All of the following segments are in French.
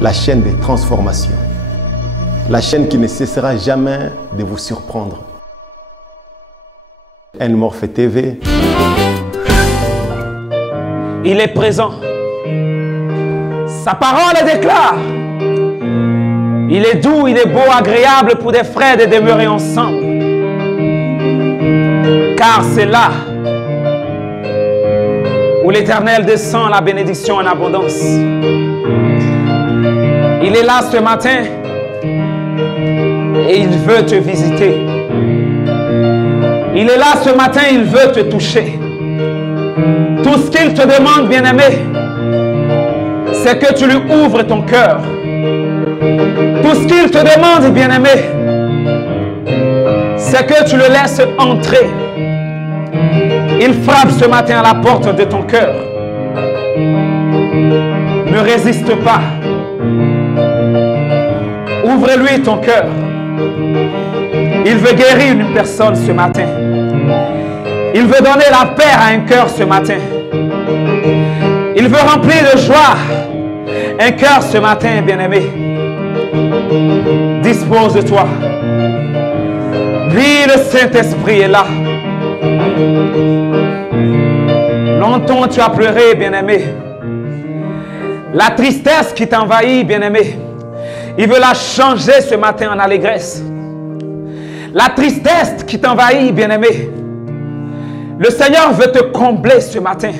la chaîne des transformations, la chaîne qui ne cessera jamais de vous surprendre. N-Morphe TV. Il est présent. Sa parole déclare. Il est doux, il est beau, agréable pour des frères de demeurer ensemble. Car c'est là où l'Éternel descend la bénédiction en abondance. Il est là ce matin et il veut te visiter. Il est là ce matin, il veut te toucher. Tout ce qu'il te demande, bien-aimé, c'est que tu lui ouvres ton cœur. Tout ce qu'il te demande, bien-aimé, c'est que tu le laisses entrer. Il frappe ce matin à la porte de ton cœur. Ne résiste pas. Ouvre-lui ton cœur. Il veut guérir une personne ce matin. Il veut donner la paix à un cœur ce matin. Il veut remplir de joie un cœur ce matin, bien-aimé. Dispose-toi. Vie, le Saint-Esprit est là. Longtemps tu as pleuré, bien-aimé. La tristesse qui t'envahit, bien-aimé, il veut la changer ce matin en allégresse. La tristesse qui t'envahit, bien-aimé, le Seigneur veut te combler ce matin.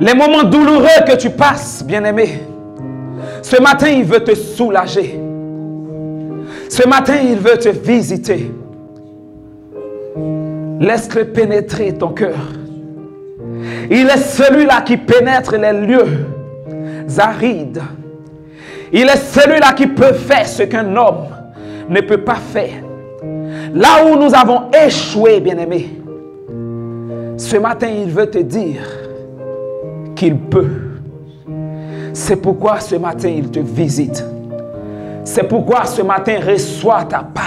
Les moments douloureux que tu passes, bien-aimé, ce matin, il veut te soulager. Ce matin, il veut te visiter. Laisse-le pénétrer ton cœur. Il est celui-là qui pénètre les lieux arides. Il est celui-là qui peut faire ce qu'un homme ne peut pas faire. Là où nous avons échoué, bien-aimé, ce matin, il veut te dire qu'il peut. C'est pourquoi ce matin, il te visite. C'est pourquoi ce matin, reçois ta part.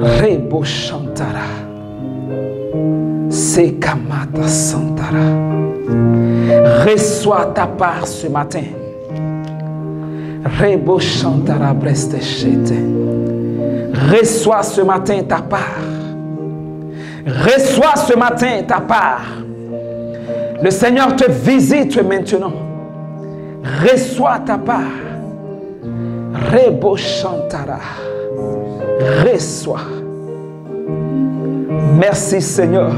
Rebo Chantara. Sekamata Santara. Reçois ta part ce matin. Rebo Chantara Brestechete. Reçois ce matin ta part. Reçois ce matin ta part. Le Seigneur te visite maintenant. Reçois ta part. Rebo Chantara. Reçois. Merci Seigneur.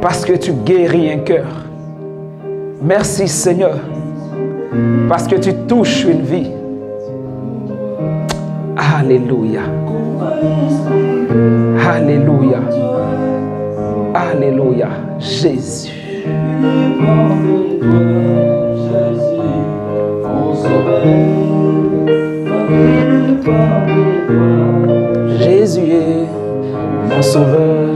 Parce que tu guéris un cœur. Merci Seigneur. Parce que tu touches une vie. Alléluia. Alléluia. Alléluia. Jésus. Jésus est mon sauveur.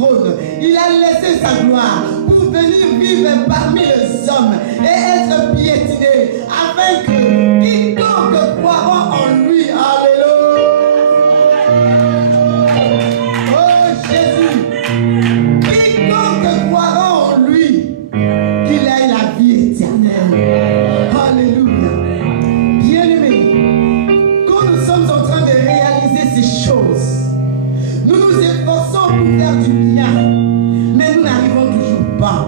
trône. Il a laissé sa gloire pour venir vivre parmi les hommes et être piétiné afin que quiconque croira en lui, alléluia. Oh Jésus, quiconque croira en lui, qu'il ait la vie éternelle. Alléluia. Bien-aimés, quand nous sommes en train de réaliser ces choses, nous nous efforçons pour faire du bien, mais nous n'arrivons toujours pas.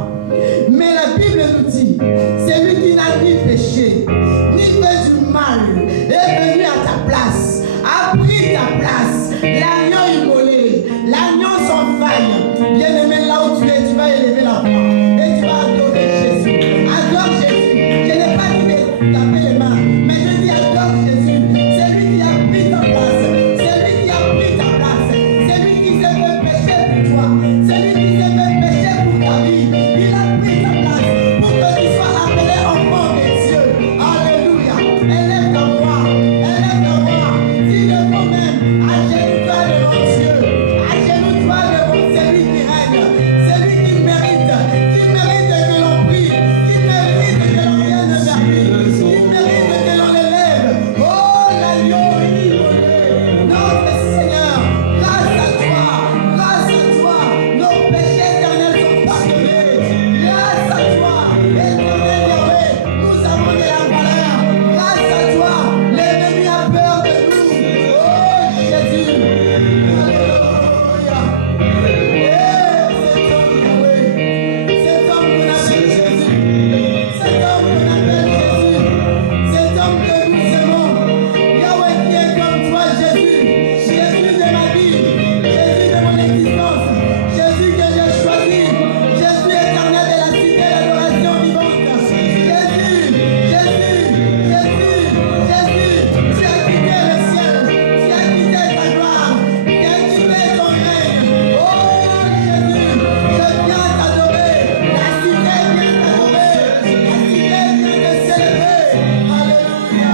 Mais la Bible nous dit, celui qui n'a ni péché, ni fait du mal, est venu à ta place, a pris ta place, l'agneau immolé, l'agneau sans faille. Bien-aimé, là où tu es, tu vas élever la voix et tu vas adorer Jésus. Adore Jésus. Je n'ai pas dit de taper les mains, mais je dis adore Jésus. C'est lui qui a pris ta place, c'est lui qui a pris ta place, c'est lui qui s'est fait pécher pour toi, c'est lui qui s'est fait pécher pour ta vie. Il a pris ta place pour que tu sois appelé enfant de Dieu. Alléluia. Élève ta voix, élève ta voix. Dis le mot même, agenouille-toi devant Dieu, agenouille-toi devant celui qui règne, celui qui mérite que l'on prie, qui mérite que l'on vienne vers lui, qui mérite que l'on l'élève. Oh l'agneau immolé, notre Seigneur, grâce à toi, nos péchés éternels sont pardonnés. Grâce à toi, éternel Yahweh, nous avons de la valeur. Grâce à toi, l'ennemi a peur de nous. Oh Jésus, alléluia. Cet homme qu'on appelle Jésus, cet homme qu'on appelle Jésus, cet homme que nous aimons, Yahweh qui est comme toi, Jésus, Jésus de ma vie, Jésus de mon existence, Jésus que j'ai choisi, Jésus éternel de la cité d'adoration vivante, Jésus, tu as quitté le ciel, tu as quitté ta gloire, tu as quitté ton règne. Oh Jésus, je viens t'adorer, la cité vient t'adorer, la cité vient te célébrer. Alléluia.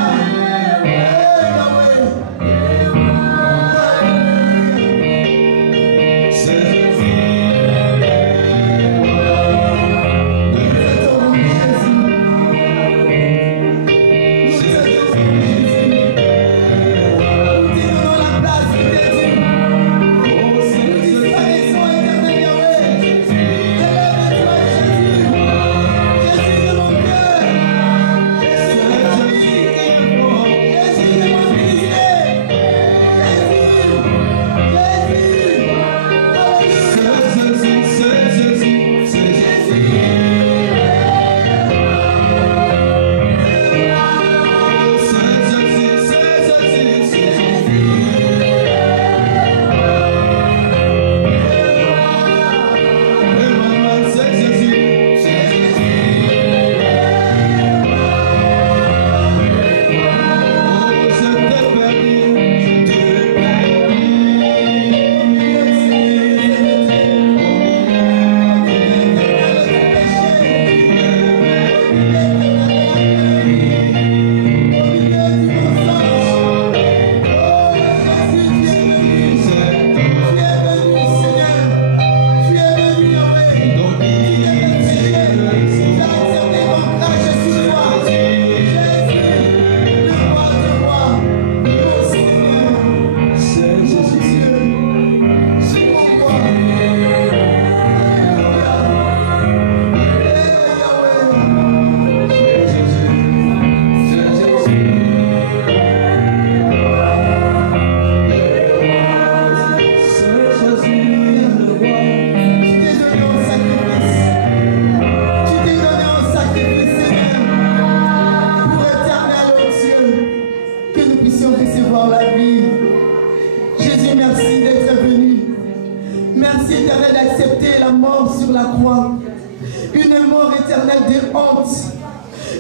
Une mort éternelle de honte.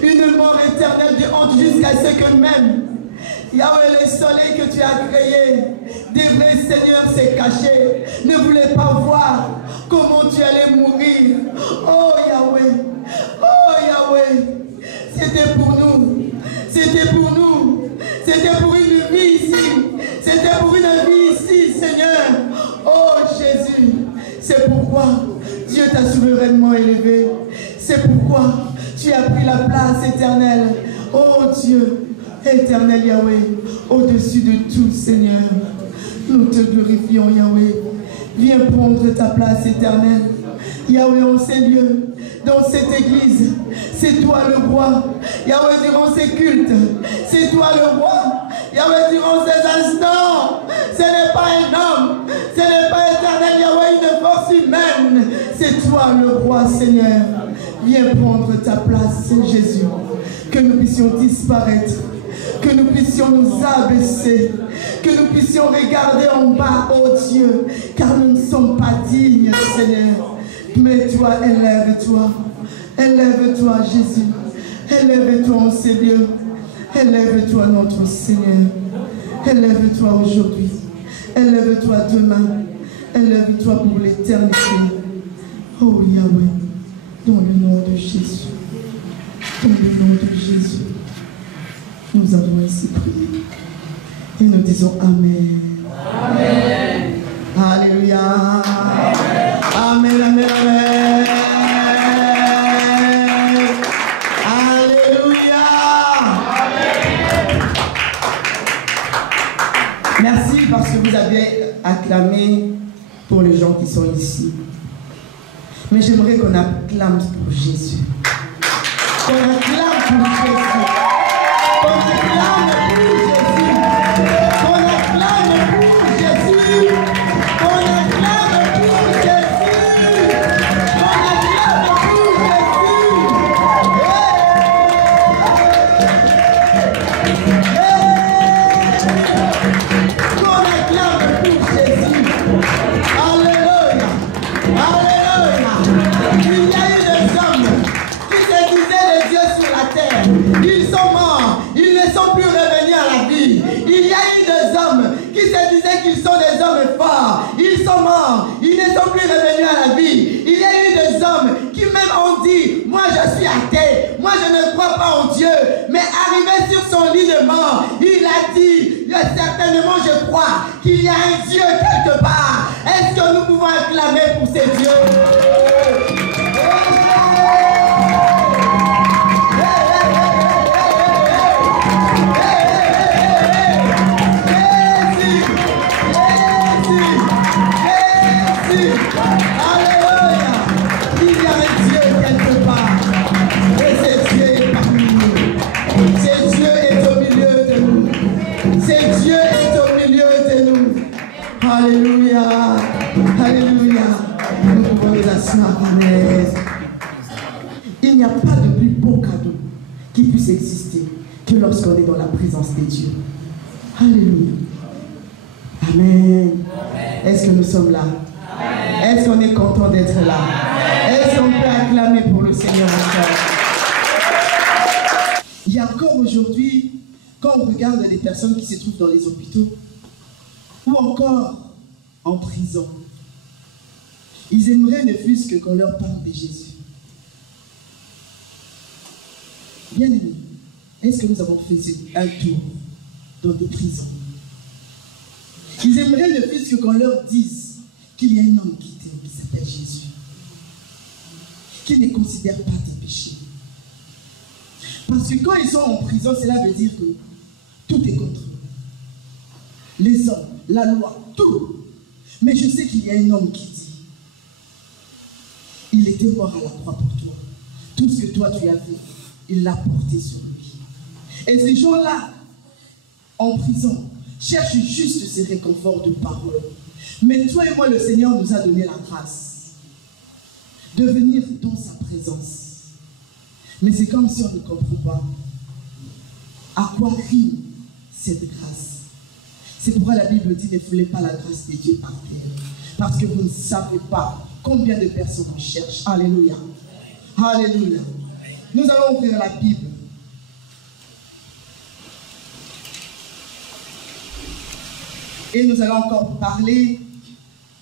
Une mort éternelle de honte jusqu'à ce que même Yahweh, le soleil que tu as créé, des vrais seigneurs s'est caché, ne voulait pas voir comment tu allais mourir. Oh Yahweh, c'était pour nous, c'était pour nous, c'était pour une vie ici, c'était pour une vie ici, Seigneur. Oh Jésus, c'est pour t'a souverainement élevé. C'est pourquoi tu as pris la place éternelle. Oh Dieu, éternel Yahweh, au-dessus de tout, Seigneur. Nous te glorifions, Yahweh. Viens prendre ta place éternelle. Yahweh, en ces lieux, dans cette église, c'est toi le roi. Yahweh, durant ces cultes, c'est toi le roi. Yahweh, durant ces instants, ce n'est pas un homme, ce n'est pas éternel, Yahweh, une force humaine. C'est toi le roi, Seigneur. Viens prendre ta place, Jésus. Que nous puissions disparaître, que nous puissions nous abaisser, que nous puissions regarder en bas, oh Dieu, car nous ne sommes pas dignes, Seigneur. Mais toi, élève-toi. Élève-toi, Jésus. Élève-toi en ces lieux. Élève-toi, notre Seigneur. Élève-toi aujourd'hui. Élève-toi demain. Élève-toi pour l'éternité. Oh Yahweh, dans le nom de Jésus. Dans le nom de Jésus. Nous avons ainsi prié. Et nous disons Amen. Amen. Alléluia. Amen, amen, amen. Alléluia. Merci parce que vous avez acclamé pour les gens qui sont ici. Mais j'aimerais qu'on acclame pour Jésus. Qu'on acclame pour Jésus. Qu'on acclame pour Jésus. Qu'on acclame pour Jésus. Qu'on acclame pour Jésus. Qu'on acclame pour Jésus. Qu'on acclame pour Jésus. Alléluia. Alléluia. Il y a eu des hommes qui se disaient les dieux sur la terre. Ils sont morts. Ils ne sont plus revenus à la vie. Il y a eu des hommes qui se disaient qu'ils sont des hommes forts. Ils sont morts. Ils ne sont plus revenus à la vie. Il y a eu des hommes qui même ont dit, moi je suis athée. Moi je ne crois pas en Dieu. Mais arrivé sur son lit de mort, il a dit, certainement je crois qu'il y a un Dieu quelque part. Est-ce que nous pouvons acclamer pour ces dieux? Alléluia, alléluia. Nous pouvons nous asseoir à l'aise. Il n'y a pas de plus beau cadeau qui puisse exister que lorsqu'on est dans la présence des dieux. Alléluia. Amen. Est-ce que nous sommes là? Est-ce qu'on est content d'être là? Est-ce qu'on peut acclamer pour le Seigneur encore? Il y a encore aujourd'hui, quand on regarde les personnes qui se trouvent dans les hôpitaux, ou encore en prison, ils aimeraient ne fût-ce que qu'on leur parle de Jésus. Bien aimé, est-ce que nous avons fait un tour dans des prisons? Ils aimeraient ne fût-ce que qu'on leur dise qu'il y a un homme qui t'aime, qui s'appelle Jésus, qui ne considère pas tes péchés. Parce que quand ils sont en prison, cela veut dire que tout est contre eux. Les hommes, la loi, tout. Mais je sais qu'il y a un homme qui dit, il était mort à la croix pour toi. Tout ce que toi tu as fait, il l'a porté sur lui. Et ces gens-là, en prison, cherchent juste ces réconforts de parole. Mais toi et moi, le Seigneur nous a donné la grâce de venir dans sa présence. Mais c'est comme si on ne comprend pas à quoi rime cette grâce. C'est pourquoi la Bible dit, ne foulez pas la grâce de Dieu par terre. Parce que vous ne savez pas combien de personnes en cherchent. Alléluia. Alléluia. Nous allons ouvrir la Bible. Et nous allons encore parler,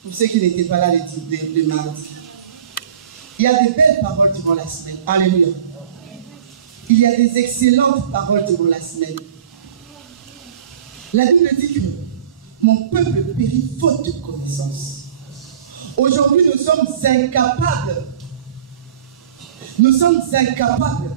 pour ceux qui n'étaient pas là le mardi. Il y a des belles paroles durant la semaine. Alléluia. Il y a des excellentes paroles durant la semaine. La Bible dit que mon peuple périt faute de connaissance. Aujourd'hui, nous sommes incapables. Nous sommes incapables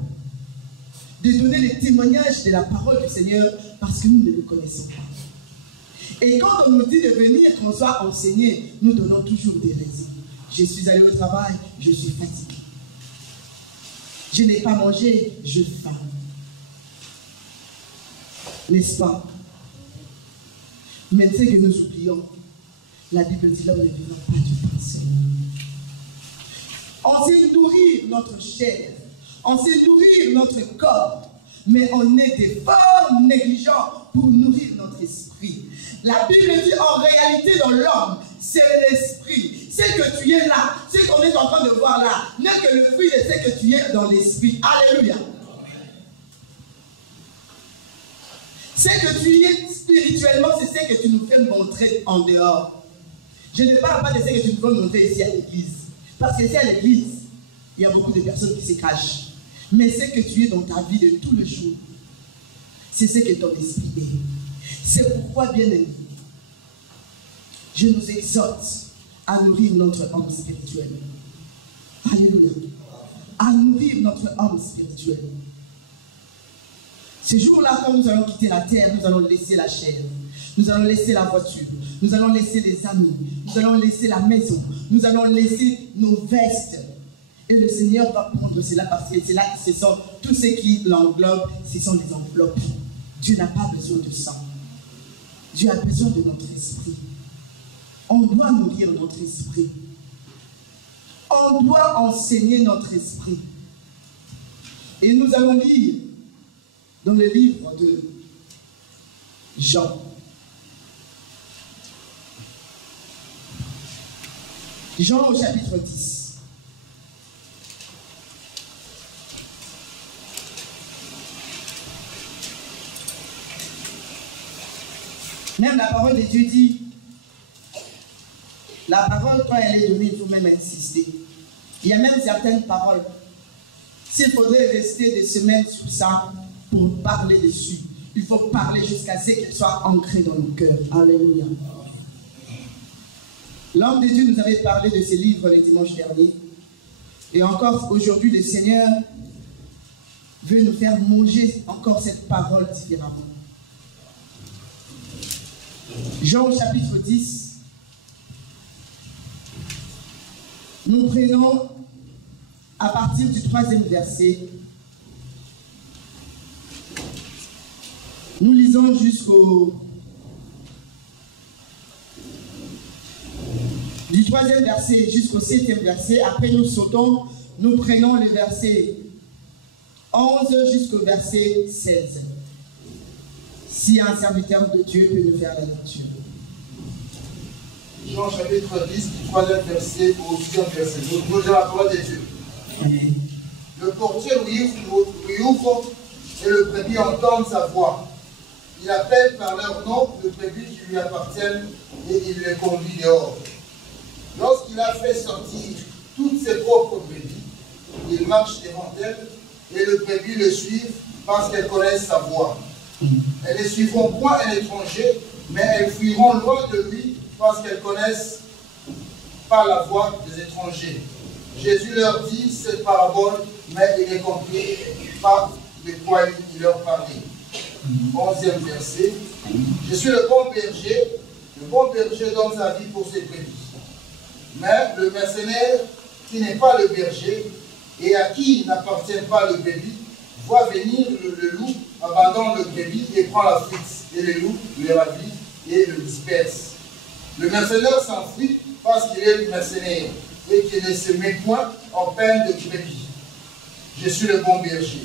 de donner les témoignages de la parole du Seigneur parce que nous ne le connaissons pas. Et quand on nous dit de venir, qu'on soit enseigné, nous donnons toujours des raisons. Je suis allé au travail, je suis fatigué. Je n'ai pas mangé, je faim. N'est-ce pas? Mais ce que nous oublions, la Bible dit l'homme ne vivra pas du pain seul. On sait nourrir notre chair, on sait nourrir notre corps, mais on est des forts négligents pour nourrir notre esprit. La Bible dit en réalité dans l'homme, c'est l'esprit. C'est que tu es là, c'est qu'on est en train de voir là, n'est que le fruit de ce que tu es dans l'esprit. Alléluia. C'est que tu es spirituellement, c'est ce que tu nous fais montrer en dehors. Je ne parle pas de ce que tu nous fais montrer ici à l'église. Parce que ici à l'église, il y a beaucoup de personnes qui se cachent. Mais ce que tu es dans ta vie de tous les jours, c'est ce que ton esprit est. C'est pourquoi, bien aimé, je nous exhorte à nourrir notre homme spirituel. Alléluia. À nourrir notre homme spirituel. Ce jour-là, quand nous allons quitter la terre, nous allons laisser la chair. Nous allons laisser la voiture. Nous allons laisser les amis. Nous allons laisser la maison. Nous allons laisser nos vestes. Et le Seigneur va prendre cela parce que c'est là, ce sont tout ce qui l'englobe, ce sont les enveloppes. Dieu n'a pas besoin de sang. Dieu a besoin de notre esprit. On doit nourrir notre esprit. On doit enseigner notre esprit. Et nous allons lire dans le livre de Jean. Jean au chapitre 10. Même la parole de Dieu dit, la parole, quand elle est donnée, il faut même insister. Il y a même certaines paroles. S'il faudrait rester des semaines sur ça pour parler dessus, il faut parler jusqu'à ce qu'elle soit ancrée dans nos cœurs. Alléluia. L'homme de Dieu nous avait parlé de ce livre le dimanche dernier. Et encore aujourd'hui, le Seigneur veut nous faire manger encore cette parole différemment. Jean au chapitre 10. Nous prenons à partir du 3e verset. Nous lisons jusqu'au... Du 3e verset jusqu'au 7e verset. Après nous sautons, nous prenons le verset 11 jusqu'au verset 16. Si un serviteur de Dieu peut nous faire la lecture. Jean chapitre 10, du 3e verset au 6e verset. Nous lisons la parole de Dieu. Amen. Le portier lui ouvre et le brebis entend sa voix. Il appelle par leur nom le brebis qui lui appartiennent et il les conduit dehors. Lorsqu'il a fait sortir toutes ses propres brebis, il marche devant elles et le brebis le suivent parce qu'elles connaissent sa voix. Elles ne suivront point un étranger, mais elles fuiront loin de lui parce qu'elles connaissent pas la voix des étrangers. Jésus leur dit cette parabole, mais il ne comprit pas de quoi il leur parlait. 11e verset. Je suis le bon berger donne sa vie pour ses brebis. Mais le mercenaire qui n'est pas le berger et à qui n'appartient pas le brebis, voit venir le loup, abandonne le brebis et prend la fuite. Et le loup le ravit et le disperse. Le mercenaire s'enfuit parce qu'il est mercenaire et qu'il ne se met point en peine de brebis. Je suis le bon berger.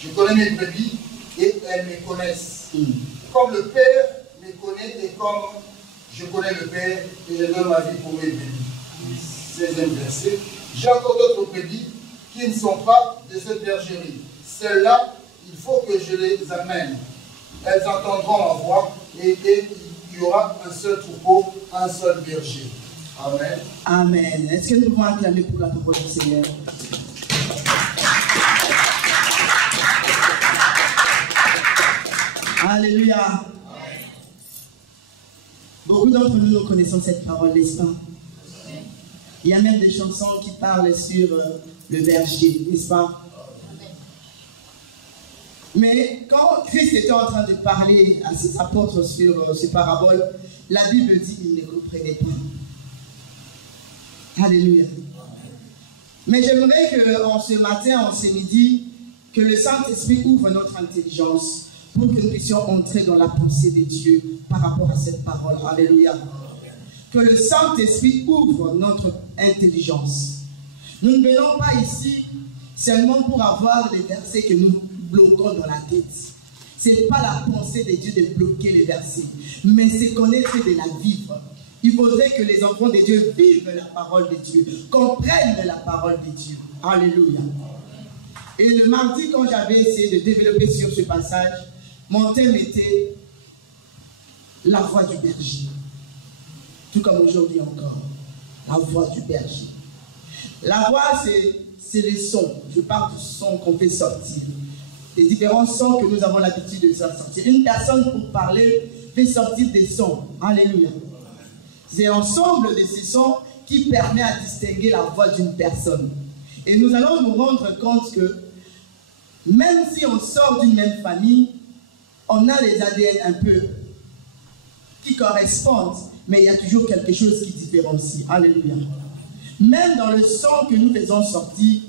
Je connais mes brebis et elles me connaissent. Comme le Père me connaît et comme je connais le Père et je donne ma vie pour mes brebis. 16e verset. J'ai encore d'autres brebis qui ne sont pas de cette bergerie. Celles-là, il faut que je les amène. Elles entendront ma voix et il y aura un seul troupeau, un seul berger. Amen. Amen. Est-ce que nous pouvons acclamer pour la parole du Seigneur? Alléluia. Beaucoup d'entre nous connaissons cette parole, n'est-ce pas? Il y a même des chansons qui parlent sur le berger, n'est-ce pas? Mais quand Christ était en train de parler à ses apôtres sur ces paraboles, la Bible dit qu'ils ne comprenaient pas. Alléluia. Mais j'aimerais qu'en ce matin, en ce midi, que le Saint-Esprit ouvre notre intelligence pour que nous puissions entrer dans la pensée de Dieu par rapport à cette parole. Alléluia. Que le Saint-Esprit ouvre notre intelligence. Nous ne venons pas ici seulement pour avoir des versets que nous bloquons dans la tête. Ce n'est pas la pensée de Dieu de bloquer les versets, mais c'est connaître de la vivre. Il faudrait que les enfants de Dieu vivent la parole de Dieu, comprennent la parole de Dieu. Alléluia. Et le mardi, quand j'avais essayé de développer sur ce passage, mon thème était la voix du berger. Tout comme aujourd'hui encore, la voix du berger. La voix, c'est les sons. Je parle du son qu'on fait sortir. Les différents sons que nous avons l'habitude de faire sortir. Une personne, pour parler, fait sortir des sons. Alléluia. C'est l'ensemble de ces sons qui permet à distinguer la voix d'une personne. Et nous allons nous rendre compte que même si on sort d'une même famille, on a les ADN un peu qui correspondent, mais il y a toujours quelque chose qui différencie. Alléluia. Même dans le son que nous faisons sortir,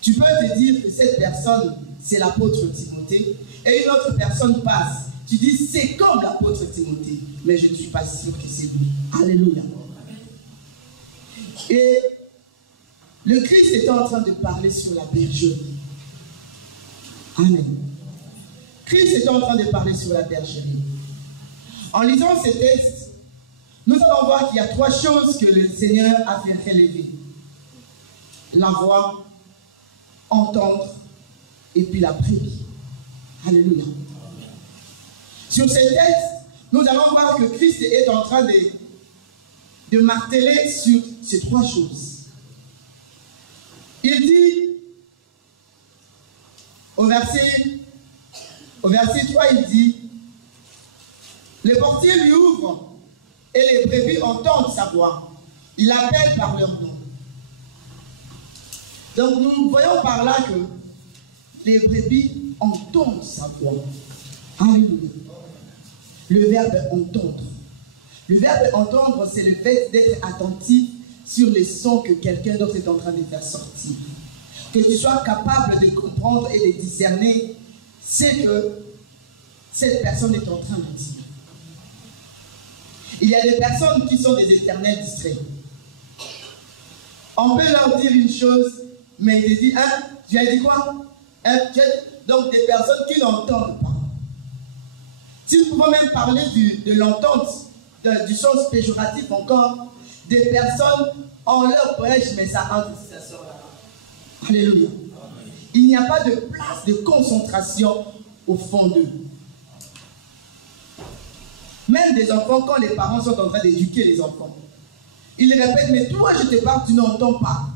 tu peux te dire que cette personne, c'est l'apôtre Timothée, et une autre personne passe. Tu dis, c'est comme l'apôtre Timothée, mais je ne suis pas sûr que c'est lui. Alléluia. Et le Christ était en train de parler sur la bergerie. Amen. Christ était en train de parler sur la bergerie. En lisant ces textes, nous allons voir qu'il y a trois choses que le Seigneur a fait relever. La voix, entendre, et puis la brebis. Alléluia. Sur ces textes, nous allons voir que Christ est en train de marteler sur ces trois choses. Il dit, au verset 3, il dit, le portier lui ouvre et les brebis entendent sa voix. Il appelle par leur nom. Donc nous voyons par là que les brebis entendent sa voix. Alléluia. Le verbe entendre. Le verbe entendre, c'est le fait d'être attentif sur les sons que quelqu'un d'autre est en train de faire sortir. Que tu sois capable de comprendre et de discerner ce que cette personne est en train de dire. Il y a des personnes qui sont des éternels distraits. On peut leur dire une chose, mais ils disent, hein, tu as dit quoi? Donc des personnes qui n'entendent pas. Si nous pouvons même parler de l'entente, du sens péjoratif encore, des personnes en leur prêche, mais ça entre ça sort là. Alléluia. Il n'y a pas de place de concentration au fond d'eux. Même des enfants, quand les parents sont en train d'éduquer les enfants, ils répètent, mais toi je te parle, tu n'entends pas.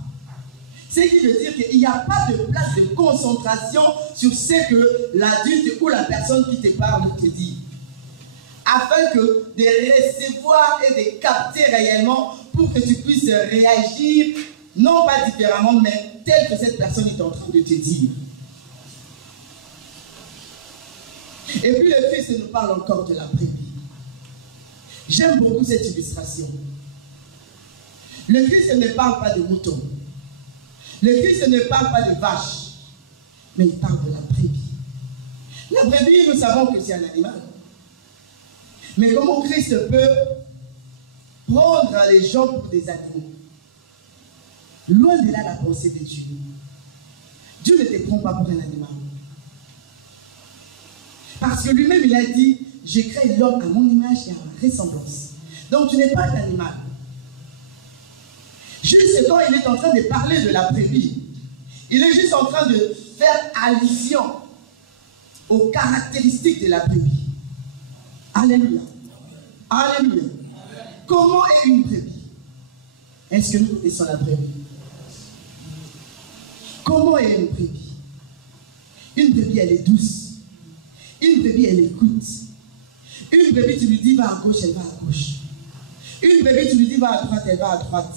Ce qui veut dire qu'il n'y a pas de place de concentration sur ce que l'adulte ou la personne qui te parle te dit. Afin que de recevoir et de capter réellement pour que tu puisses réagir, non pas différemment, mais tel que cette personne est en train de te dire. Et puis le Christ nous parle encore de la brebis. J'aime beaucoup cette illustration. Le Christ ne parle pas de moutons. Le Christ ne parle pas de vaches, mais il parle de la brebis. La brebis, nous savons que c'est un animal. Mais comment Christ peut prendre les gens pour des animaux? Loin de là la pensée de Dieu. Dieu ne te prend pas pour un animal. Parce que lui-même, il a dit, j'ai créé l'homme à mon image et à ma ressemblance. Donc tu n'es pas un animal. Juste quand il est en train de parler de la brebis, il est juste en train de faire allusion aux caractéristiques de la brebis. Alléluia. Alléluia. Comment est une brebis? Est-ce que nous connaissons la brebis? Comment est une brebis? Une brebis, elle est douce. Une brebis, elle écoute. Une brebis, tu lui dis va à gauche, elle va à gauche. Une brebis, tu lui dis va à droite, elle va à droite.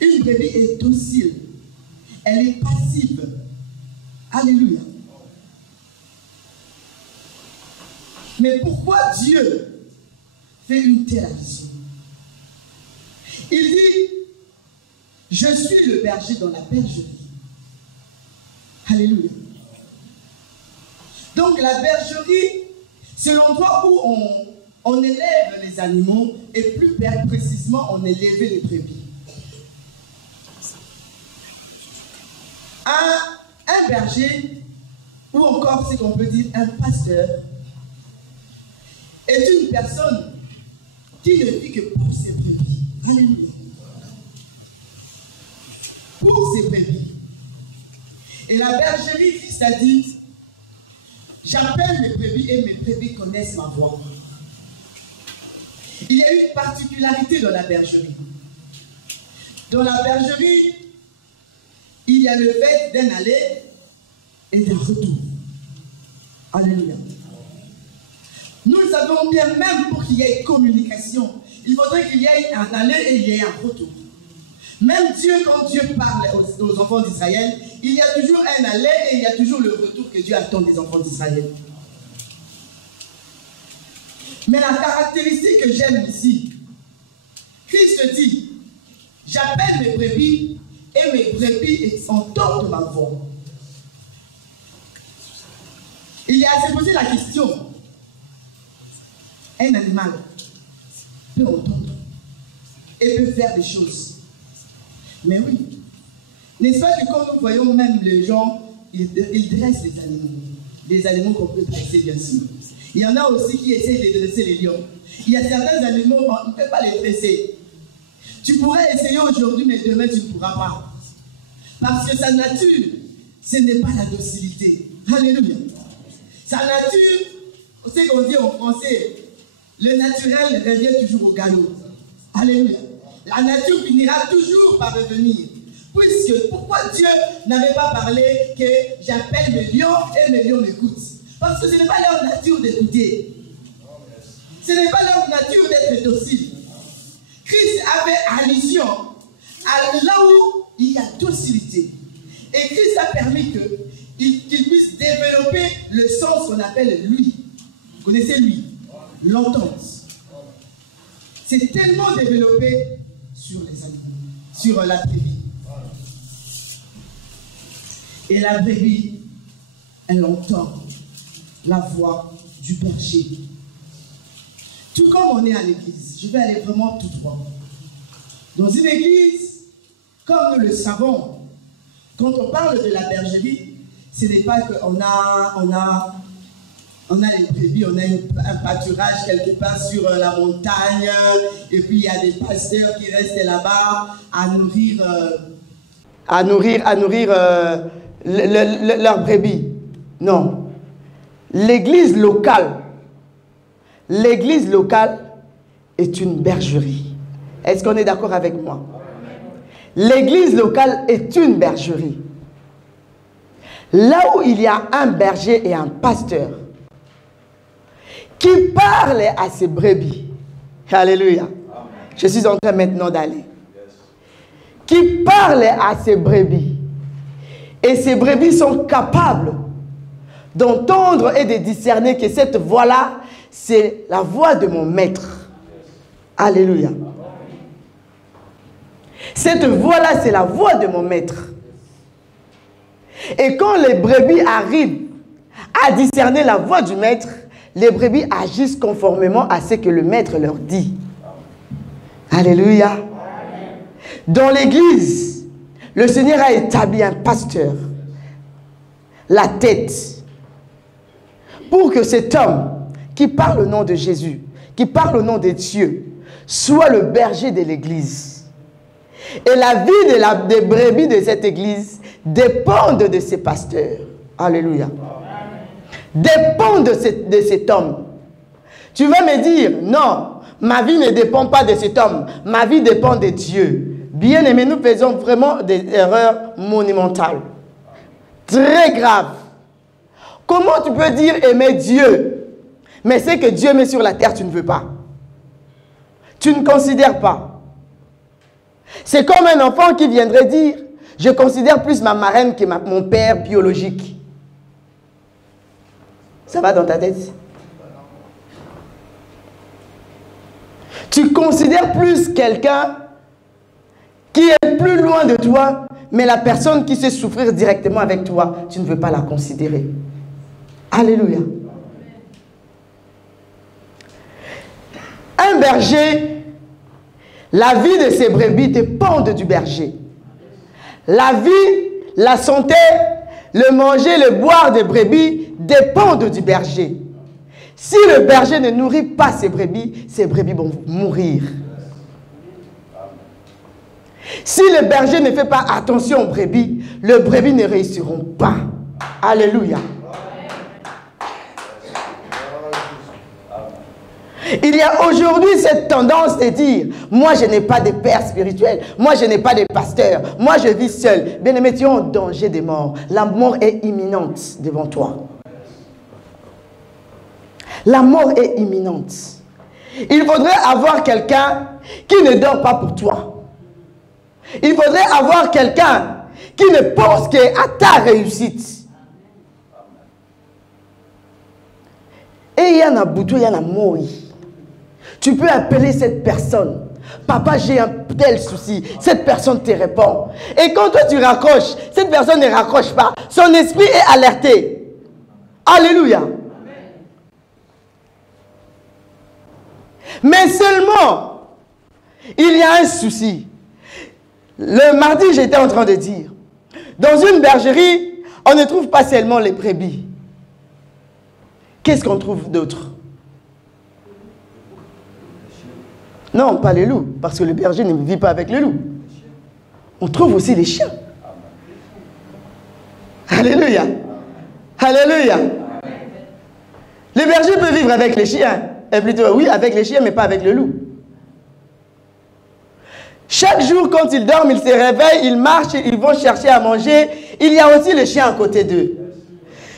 Une brebis est docile. Elle est passive. Alléluia. Mais pourquoi Dieu fait une telle action? Il dit, je suis le berger dans la bergerie. Alléluia. Donc la bergerie, c'est l'endroit où on élève les animaux et plus précisément on élève les brebis. Un berger, ou encore ce qu'on peut dire un pasteur, est une personne qui ne vit que pour ses brebis. Alléluia. Pour ses brebis. Et la bergerie, Christ a dit, j'appelle mes brebis et mes brebis connaissent ma voix. Il y a une particularité dans la bergerie. Dans la bergerie, il y a le fait d'un aller et d'un retour. Alléluia. Nous le savons bien, même pour qu'il y ait communication, il faudrait qu'il y ait un aller et il y ait un retour. Même Dieu, quand Dieu parle aux enfants d'Israël, il y a toujours un aller et il y a toujours le retour que Dieu attend des enfants d'Israël. Mais la caractéristique que j'aime ici, Christ dit, j'appelle mes brebis et mes brebis entendent ma voix. Il y a à se poser la question, un animal peut entendre et peut faire des choses. Mais oui, n'est-ce pas que quand nous voyons même les gens, ils dressent les animaux qu'on peut dresser bien sûr. Il y en a aussi qui essaient de dresser les lions. Il y a certains animaux, on ne peut pas les dresser. Tu pourrais essayer aujourd'hui, mais demain tu ne pourras pas. Parce que sa nature, ce n'est pas la docilité. Alléluia. Sa nature, c'est qu'on dit en français, le naturel revient toujours au galop. Alléluia. La nature finira toujours par revenir. Puisque, pourquoi Dieu n'avait pas parlé que j'appelle mes lions et mes lions m'écoutent? Parce que ce n'est pas leur nature d'écouter. Ce n'est pas leur nature d'être docile. Christ avait allusion à là où il y a docilité. Et Christ a permis qu'il puisse développer le sens qu'on appelle lui. Vous connaissez lui? L'entente. C'est tellement développé sur les animaux, sur la brebis. Et la brebis, elle entend la voix du berger. Tout comme on est à l'église, je vais aller vraiment tout droit. Dans une église, comme nous le savons, quand on parle de la bergerie, ce n'est pas qu'on a les brebis, on a un pâturage quelque part sur la montagne, et puis il y a des pasteurs qui restent là-bas à nourrir leurs brebis. Non. L'église locale est une bergerie. Est-ce qu'on est d'accord avec moi? L'église locale est une bergerie. Là où il y a un berger et un pasteur qui parle à ses brebis. Alléluia. Je suis en train maintenant d'aller. Qui parle à ses brebis. Et ces brebis sont capables d'entendre et de discerner que cette voix-là, c'est la voix de mon maître. Alléluia. Cette voix-là, c'est la voix de mon maître. Et quand les brebis arrivent à discerner la voix du maître, les brebis agissent conformément à ce que le maître leur dit. Alléluia. Dans l'église, le Seigneur a établi un pasteur, la tête, pour que cet homme qui parle au nom de Jésus, qui parle au nom de Dieu, soit le berger de l'église. Et la vie des brebis de cette église dépendent de ces pasteurs. Alléluia. Dépend de cet homme. Tu vas me dire, non, ma vie ne dépend pas de cet homme. Ma vie dépend de Dieu. Bien aimé, nous faisons vraiment des erreurs monumentales. Très graves. Comment tu peux dire aimer Dieu, mais c'est que Dieu met sur la terre, tu ne veux pas. Tu ne considères pas. C'est comme un enfant qui viendrait dire, je considère plus ma marraine que mon père biologique. Ça va dans ta tête? Tu considères plus quelqu'un qui est plus loin de toi, mais la personne qui sait souffrir directement avec toi, tu ne veux pas la considérer. Alléluia. Un berger, la vie de ses brebis dépendent du berger. La vie, la santé, le manger, le boire des brebis dépendent du berger. Si le berger ne nourrit pas ses brebis vont mourir. Si le berger ne fait pas attention aux brebis, les brebis ne réussiront pas. Alléluia. Il y a aujourd'hui cette tendance de dire, moi je n'ai pas de père spirituel, moi je n'ai pas de pasteur, moi je vis seul. Bien-aimé, tu es en danger de mort. La mort est imminente devant toi. La mort est imminente. Il faudrait avoir quelqu'un qui ne dort pas pour toi. Il faudrait avoir quelqu'un qui ne pense qu'à ta réussite. Et il y en a beaucoup, il y en a mort. Tu peux appeler cette personne. Papa, j'ai un tel souci. Cette personne te répond. Et quand toi tu raccroches, cette personne ne raccroche pas. Son esprit est alerté. Alléluia. Mais seulement, il y a un souci. Le mardi, j'étais en train de dire, dans une bergerie, on ne trouve pas seulement les brebis. Qu'est-ce qu'on trouve d'autre? Non, pas les loups, parce que le berger ne vit pas avec les loups. On trouve aussi les chiens. Alléluia. Alléluia. Le berger peut vivre avec les chiens. Et plutôt, oui, avec les chiens, mais pas avec le loup. Chaque jour, quand ils dorment, ils se réveillent, ils marchent, ils vont chercher à manger. Il y a aussi les chiens à côté d'eux.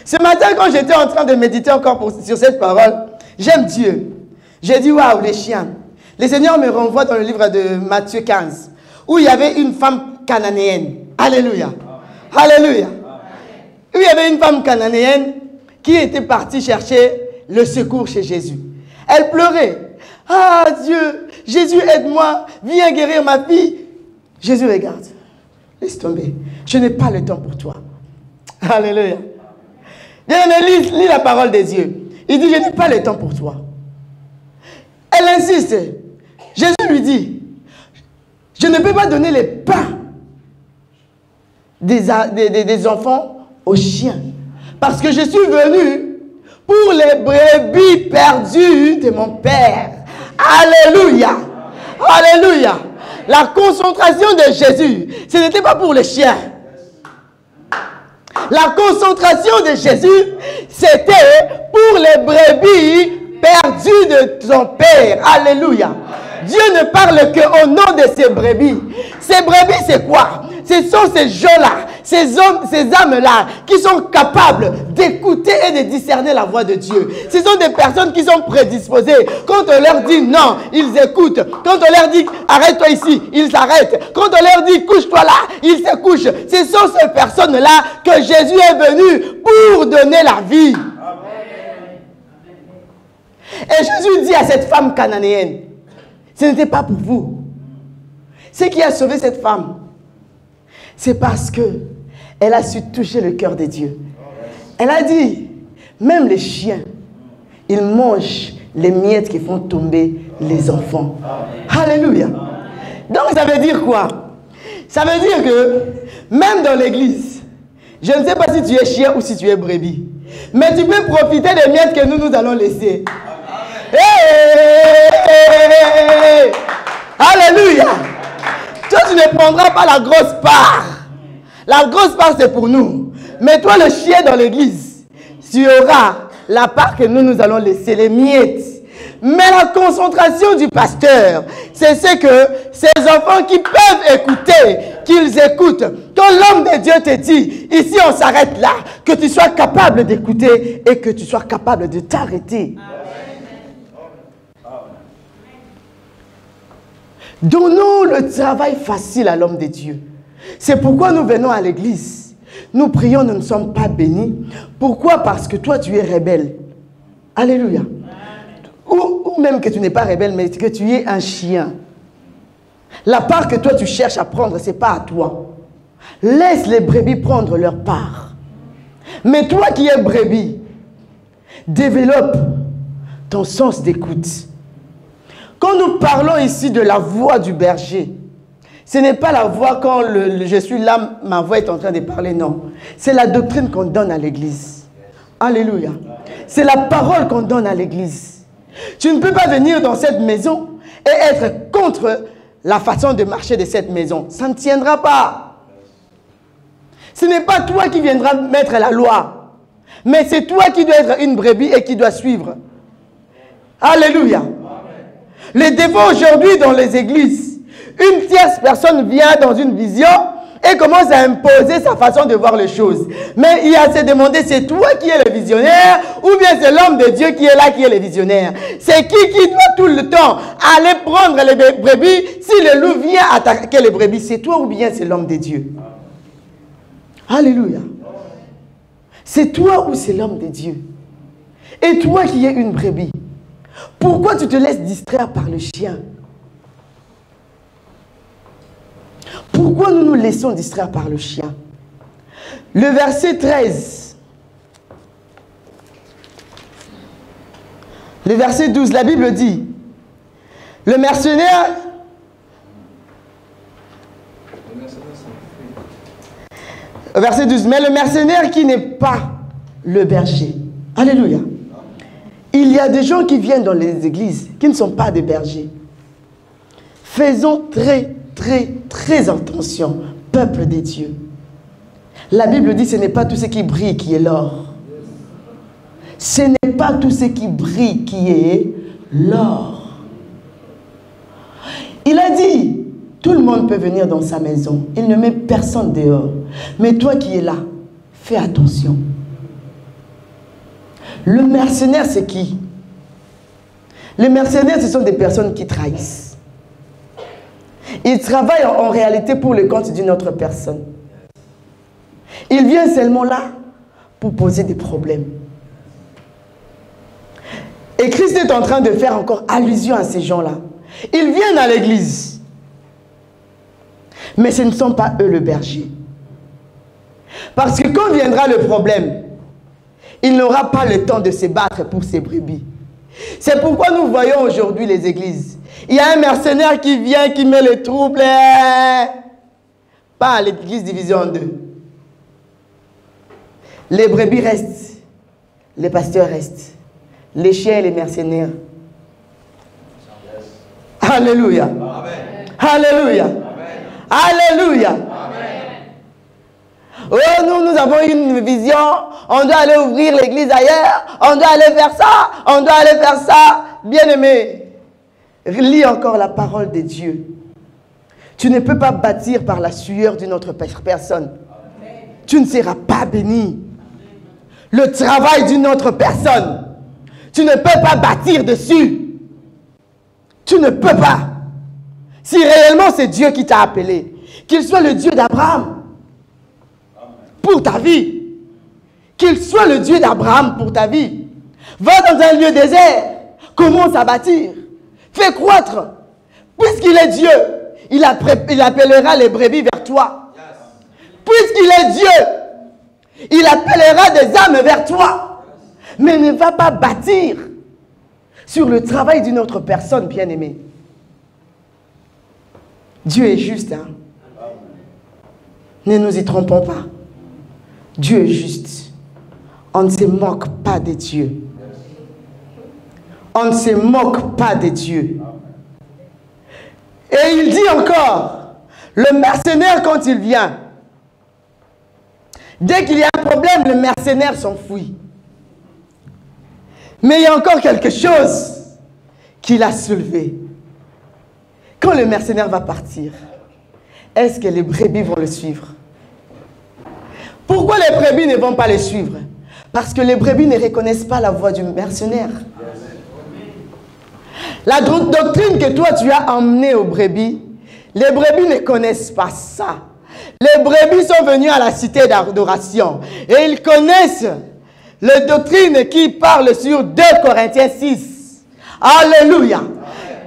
Ce matin, quand j'étais en train de méditer encore sur cette parole, j'aime Dieu. J'ai dit, waouh, les chiens. Le Seigneur me renvoie dans le livre de Matthieu 15, où il y avait une femme cananéenne. Alléluia. Alléluia. Où il y avait une femme cananéenne qui était partie chercher le secours chez Jésus. Elle pleurait. Ah Dieu, Jésus aide-moi, viens guérir ma fille. Jésus regarde. Laisse tomber. Je n'ai pas le temps pour toi. Alléluia. Bien, lis la parole des dieux. Il dit, je n'ai pas le temps pour toi. Elle insiste. Jésus lui dit, je ne peux pas donner les pains des enfants aux chiens. Parce que je suis venu pour les brebis perdues de mon Père. Alléluia. Alléluia. La concentration de Jésus, ce n'était pas pour les chiens. La concentration de Jésus, c'était pour les brebis perdues de son Père. Alléluia. Dieu ne parle qu'au nom de ces brebis. Ces brebis, c'est quoi? Ce sont ces gens-là, ces hommes, ces âmes-là, qui sont capables d'écouter et de discerner la voix de Dieu. Ce sont des personnes qui sont prédisposées. Quand on leur dit non, ils écoutent. Quand on leur dit arrête-toi ici, ils s'arrêtent. Quand on leur dit couche-toi là, ils se couchent. Ce sont ces personnes-là que Jésus est venu pour donner la vie. Et Jésus dit à cette femme cananéenne, ce n'était pas pour vous. Ce qui a sauvé cette femme, c'est parce que elle a su toucher le cœur de Dieu. Elle a dit, même les chiens, ils mangent les miettes qui font tomber les enfants. Alléluia. Donc ça veut dire quoi? Ça veut dire que même dans l'église, je ne sais pas si tu es chien ou si tu es brebis, mais tu peux profiter des miettes que nous allons laisser. Hey! Alléluia. Toi, tu ne prendras pas la grosse part. La grosse part, c'est pour nous. Mais toi, le chien dans l'église, tu auras la part que nous allons laisser, les miettes. Mais la concentration du pasteur, c'est ce que ces enfants qui peuvent écouter, qu'ils écoutent. Quand l'homme de Dieu te dit, ici on s'arrête là, que tu sois capable d'écouter et que tu sois capable de t'arrêter. Donnons le travail facile à l'homme de Dieu. C'est pourquoi nous venons à l'église. Nous prions, nous ne sommes pas bénis. Pourquoi? Parce que toi, tu es rebelle. Alléluia. Ou même que tu n'es pas rebelle, mais que tu es un chien. La part que toi, tu cherches à prendre, ce n'est pas à toi. Laisse les brebis prendre leur part. Mais toi qui es brebis, développe ton sens d'écoute. Quand nous parlons ici de la voix du berger, ce n'est pas la voix quand je suis là, ma voix est en train de parler, non. C'est la doctrine qu'on donne à l'église. Alléluia. C'est la parole qu'on donne à l'église. Tu ne peux pas venir dans cette maison et être contre la façon de marcher de cette maison. Ça ne tiendra pas. Ce n'est pas toi qui viendras mettre la loi, mais c'est toi qui dois être une brebis et qui dois suivre. Alléluia. Le défaut aujourd'hui dans les églises, une tierce personne vient dans une vision et commence à imposer sa façon de voir les choses. Mais il y a à se demander, c'est toi qui es le visionnaire ou bien c'est l'homme de Dieu qui est là qui est le visionnaire? C'est qui doit tout le temps aller prendre les brebis? Si le loup vient attaquer les brebis, c'est toi ou bien c'est l'homme de Dieu? Alléluia. C'est toi ou c'est l'homme de Dieu? Et toi qui es une brebis, pourquoi tu te laisses distraire par le chien? Pourquoi nous nous laissons distraire par le chien? Le verset 13. Le verset 12, la Bible dit, le mercenaire... Verset 12, mais le mercenaire qui n'est pas le berger. Alléluia. Il y a des gens qui viennent dans les églises qui ne sont pas des bergers. Faisons très attention, peuple des dieux. La Bible dit, ce n'est pas tout ce qui brille qui est l'or. Ce n'est pas tout ce qui brille qui est l'or. Il a dit, tout le monde peut venir dans sa maison. Il ne met personne dehors. Mais toi qui es là, fais attention. Le mercenaire, c'est qui? Les mercenaires, ce sont des personnes qui trahissent. Ils travaillent en réalité pour le compte d'une autre personne. Ils viennent seulement là pour poser des problèmes. Et Christ est en train de faire encore allusion à ces gens-là. Ils viennent à l'église. Mais ce ne sont pas eux le berger. Parce que quand viendra le problème, il n'aura pas le temps de se battre pour ses brebis. C'est pourquoi nous voyons aujourd'hui les églises. Il y a un mercenaire qui vient, qui met le trouble. Pas à l'église divisée en deux. Les brebis restent. Les pasteurs restent. Les chiens et les mercenaires. Alléluia. Amen. Alléluia. Amen. Alléluia. Amen. Oh, nous avons une vision. On doit aller ouvrir l'église ailleurs. On doit aller faire ça. On doit aller faire ça. Bien-aimé, lis encore la parole de Dieu. Tu ne peux pas bâtir par la sueur d'une autre personne. Tu ne seras pas béni. Le travail d'une autre personne, tu ne peux pas bâtir dessus. Tu ne peux pas. Si réellement c'est Dieu qui t'a appelé, qu'il soit le Dieu d'Abraham pour ta vie, qu'il soit le Dieu d'Abraham pour ta vie, va dans un lieu désert, commence à bâtir, fais croître. Puisqu'il est Dieu, il appellera les brebis vers toi. Puisqu'il est Dieu, il appellera des âmes vers toi. Mais ne va pas bâtir sur le travail d'une autre personne, bien-aimée. Dieu est juste. Hein? Ne nous y trompons pas. Dieu est juste. On ne se moque pas de Dieu. On ne se moque pas de Dieu. Et il dit encore, le mercenaire quand il vient, dès qu'il y a un problème, le mercenaire s'enfuit. Mais il y a encore quelque chose qu'il a soulevé. Quand le mercenaire va partir, est-ce que les brebis vont le suivre? Pourquoi les brebis ne vont pas le suivre? Parce que les brebis ne reconnaissent pas la voix du mercenaire. La doctrine que toi tu as emmenée aux brebis, les brebis ne connaissent pas ça. Les brebis sont venus à la cité d'adoration et ils connaissent la doctrine qui parle sur 2 Corinthiens 6. Alléluia.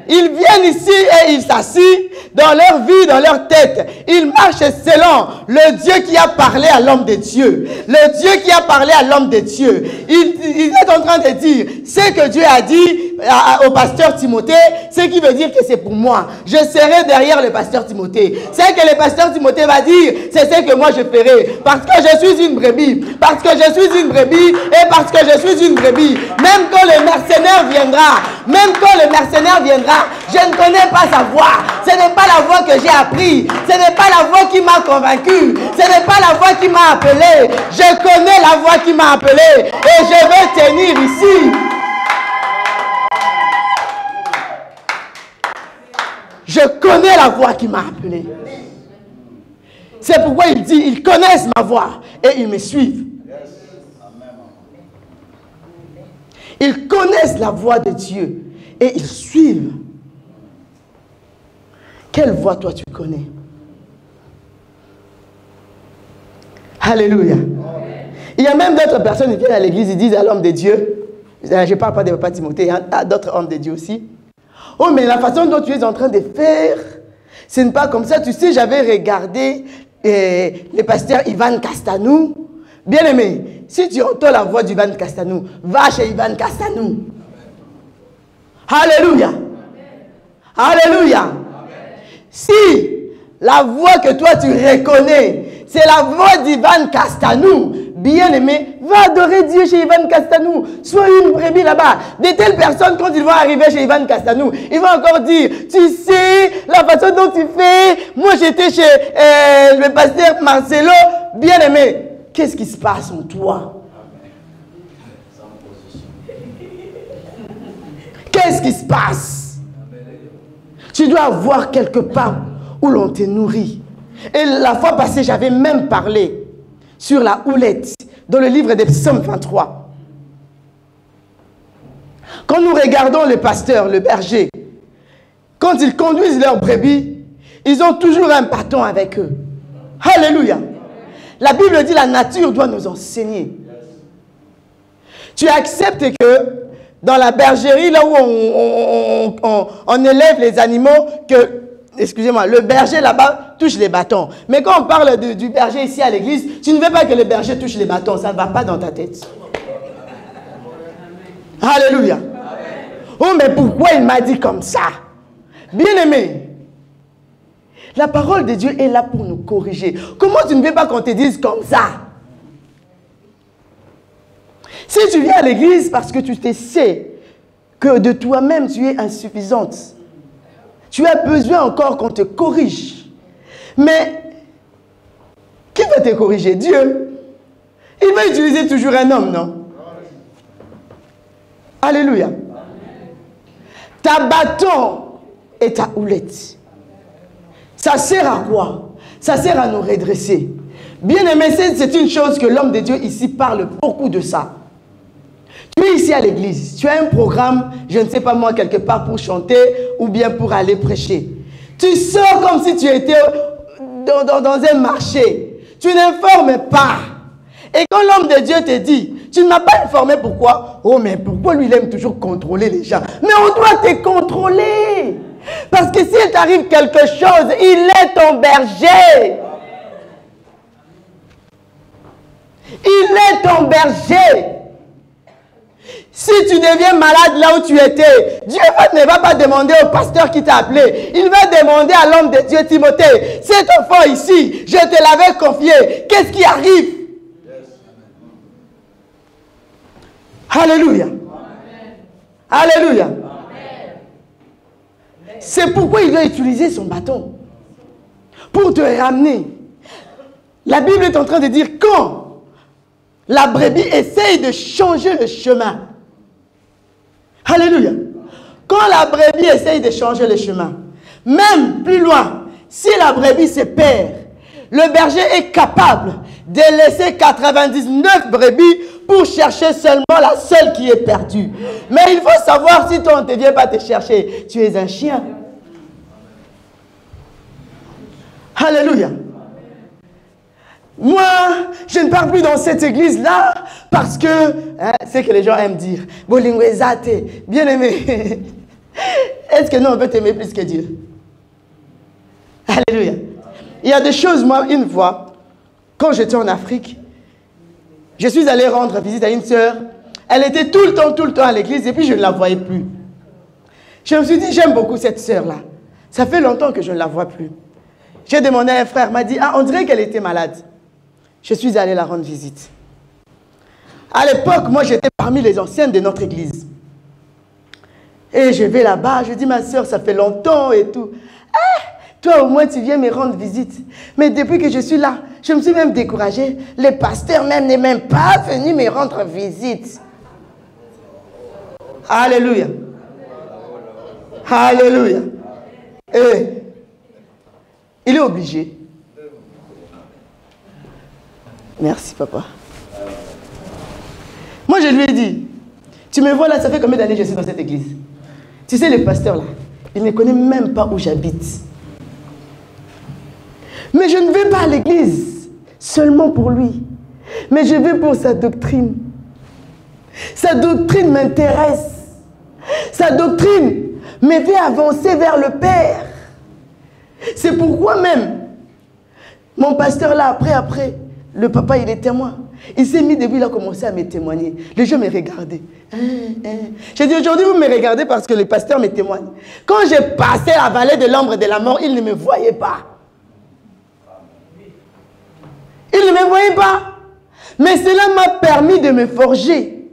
Ils viennent ici et ils s'assient dans leur vie, dans leur tête. Ils marchent selon le Dieu qui a parlé à l'homme de Dieu. Le Dieu qui a parlé à l'homme de Dieu. Il est en train de dire ce que Dieu a dit au pasteur Timothée, ce qui veut dire que c'est pour moi. Je serai derrière le pasteur Timothée. Ce que le pasteur Timothée va dire, c'est ce que moi je ferai. Parce que je suis une brebis. Parce que je suis une brebis et parce que je suis une brebis. Même quand le mercenaire viendra, je ne connais pas sa voix. Ce n'est pas la voix que j'ai appris. Ce n'est pas la voix qui m'a convaincu. Ce n'est pas la voix qui m'a appelé. Je connais la voix qui m'a appelé et je vais tenir ici. Je connais la voix qui m'a appelé. C'est pourquoi il dit, ils connaissent ma voix et ils me suivent. Ils connaissent la voix de Dieu et ils suivent. Quelle voix toi tu connais? Alléluia. Il y a même d'autres personnes qui viennent à l'église, ils disent à l'homme de Dieu, je ne parle pas de Papa Timothée, il y a d'autres hommes de Dieu aussi. Oh, mais la façon dont tu es en train de faire, ce n'est pas comme ça. Tu sais, j'avais regardé le pasteur Ivan Castanou. Bien aimé, si tu entends la voix d'Ivan Castanou, va chez Ivan Castanou. Alléluia. Alléluia. Si la voix que toi tu reconnais, c'est la voix d'Ivan Castanou, bien aimé, va adorer Dieu chez Ivan Castanou. Sois une brebis là-bas. De telles personnes, quand ils vont arriver chez Ivan Castanou, ils vont encore dire, tu sais, la façon dont tu fais, moi j'étais chez le pasteur Marcelo, bien aimé. Qu'est-ce qui se passe en toi? Qu'est-ce qui se passe? Tu dois avoir quelque part où l'on te nourrit. Et la fois passée, j'avais même parlé sur la houlette dans le livre des Psaumes 23. Quand nous regardons le pasteur, le berger, quand ils conduisent leurs brebis, ils ont toujours un bâton avec eux. Alléluia. La Bible dit la nature doit nous enseigner. Tu acceptes que dans la bergerie, là où on élève les animaux, que, excusez-moi, le berger là-bas touche les bâtons. Mais quand on parle du berger ici à l'église, tu ne veux pas que le berger touche les bâtons. Ça ne va pas dans ta tête. Alléluia. Oh, mais pourquoi il m'a dit comme ça? Bien aimé, la parole de Dieu est là pour nous corriger. Comment tu ne veux pas qu'on te dise comme ça? Si tu viens à l'église parce que tu te sais que de toi-même tu es insuffisante, tu as besoin encore qu'on te corrige. Mais qui va te corriger? Dieu. Il va utiliser toujours un homme, non? Alléluia. Ta bâton et ta houlette, ça sert à quoi? Ça sert à nous redresser. Bien aimé, c'est une chose que l'homme de Dieu ici parle beaucoup de ça. Tu es ici à l'église, tu as un programme, je ne sais pas moi, quelque part pour chanter ou bien pour aller prêcher. Tu sors comme si tu étais dans un marché. Tu n'informes pas. Et quand l'homme de Dieu te dit, tu ne m'as pas informé pourquoi? Oh, mais pourquoi lui, il aime toujours contrôler les gens? Mais on doit te contrôler. Parce que s'il t'arrive quelque chose, il est ton berger. Il est ton berger. Si tu deviens malade là où tu étais, Dieu ne va pas demander au pasteur qui t'a appelé. Il va demander à l'homme de Dieu, Timothée, cet enfant ici, je te l'avais confié. Qu'est-ce qui arrive? Alléluia. Alléluia. C'est pourquoi il doit utiliser son bâton. Pour te ramener. La Bible est en train de dire quand la brebis essaye de changer le chemin. Alléluia. Quand la brebis essaye de changer le chemin, même plus loin, si la brebis se perd, le berger est capable de laisser 99 brebis pour chercher seulement la seule qui est perdue. Mais il faut savoir, si toi on ne vient pas te chercher, tu es un chien. Alléluia. Moi, je ne pars plus dans cette église-là parce que, c'est que les gens aiment dire, Bolingwezate, bien aimé. Est-ce que nous, on peut t'aimer plus que Dieu? Alléluia. Il y a des choses, moi, une fois, quand j'étais en Afrique, je suis allé rendre visite à une sœur. Elle était tout le temps à l'église et puis je ne la voyais plus. Je me suis dit, j'aime beaucoup cette sœur-là. Ça fait longtemps que je ne la vois plus. J'ai demandé à un frère, m'a dit, ah, on dirait qu'elle était malade. Je suis allé la rendre visite. À l'époque, moi, j'étais parmi les anciennes de notre église. Et je vais là-bas, je dis, ma soeur, ça fait longtemps et tout. Ah, toi, au moins, tu viens me rendre visite. Mais depuis que je suis là, je me suis même découragée. Les pasteurs même n'est même pas venus me rendre visite. Alléluia. Alléluia. Et il est obligé. Merci, papa. Moi, je lui ai dit, tu me vois là, ça fait combien d'années que je suis dans cette église? Tu sais, le pasteur là, il ne connaît même pas où j'habite. Mais je ne vais pas à l'église seulement pour lui. Mais je vais pour sa doctrine. Sa doctrine m'intéresse. Sa doctrine me fait avancer vers le Père. C'est pourquoi même, mon pasteur là, après, le papa, il est témoin. Il s'est mis debout, il a commencé à me témoigner. Les gens me regardaient. J'ai dit, aujourd'hui, vous me regardez parce que le pasteur me témoigne. Quand j'ai passé la vallée de l'ombre de la mort, il ne me voyait pas. Il ne me voyait pas. Mais cela m'a permis de me forger.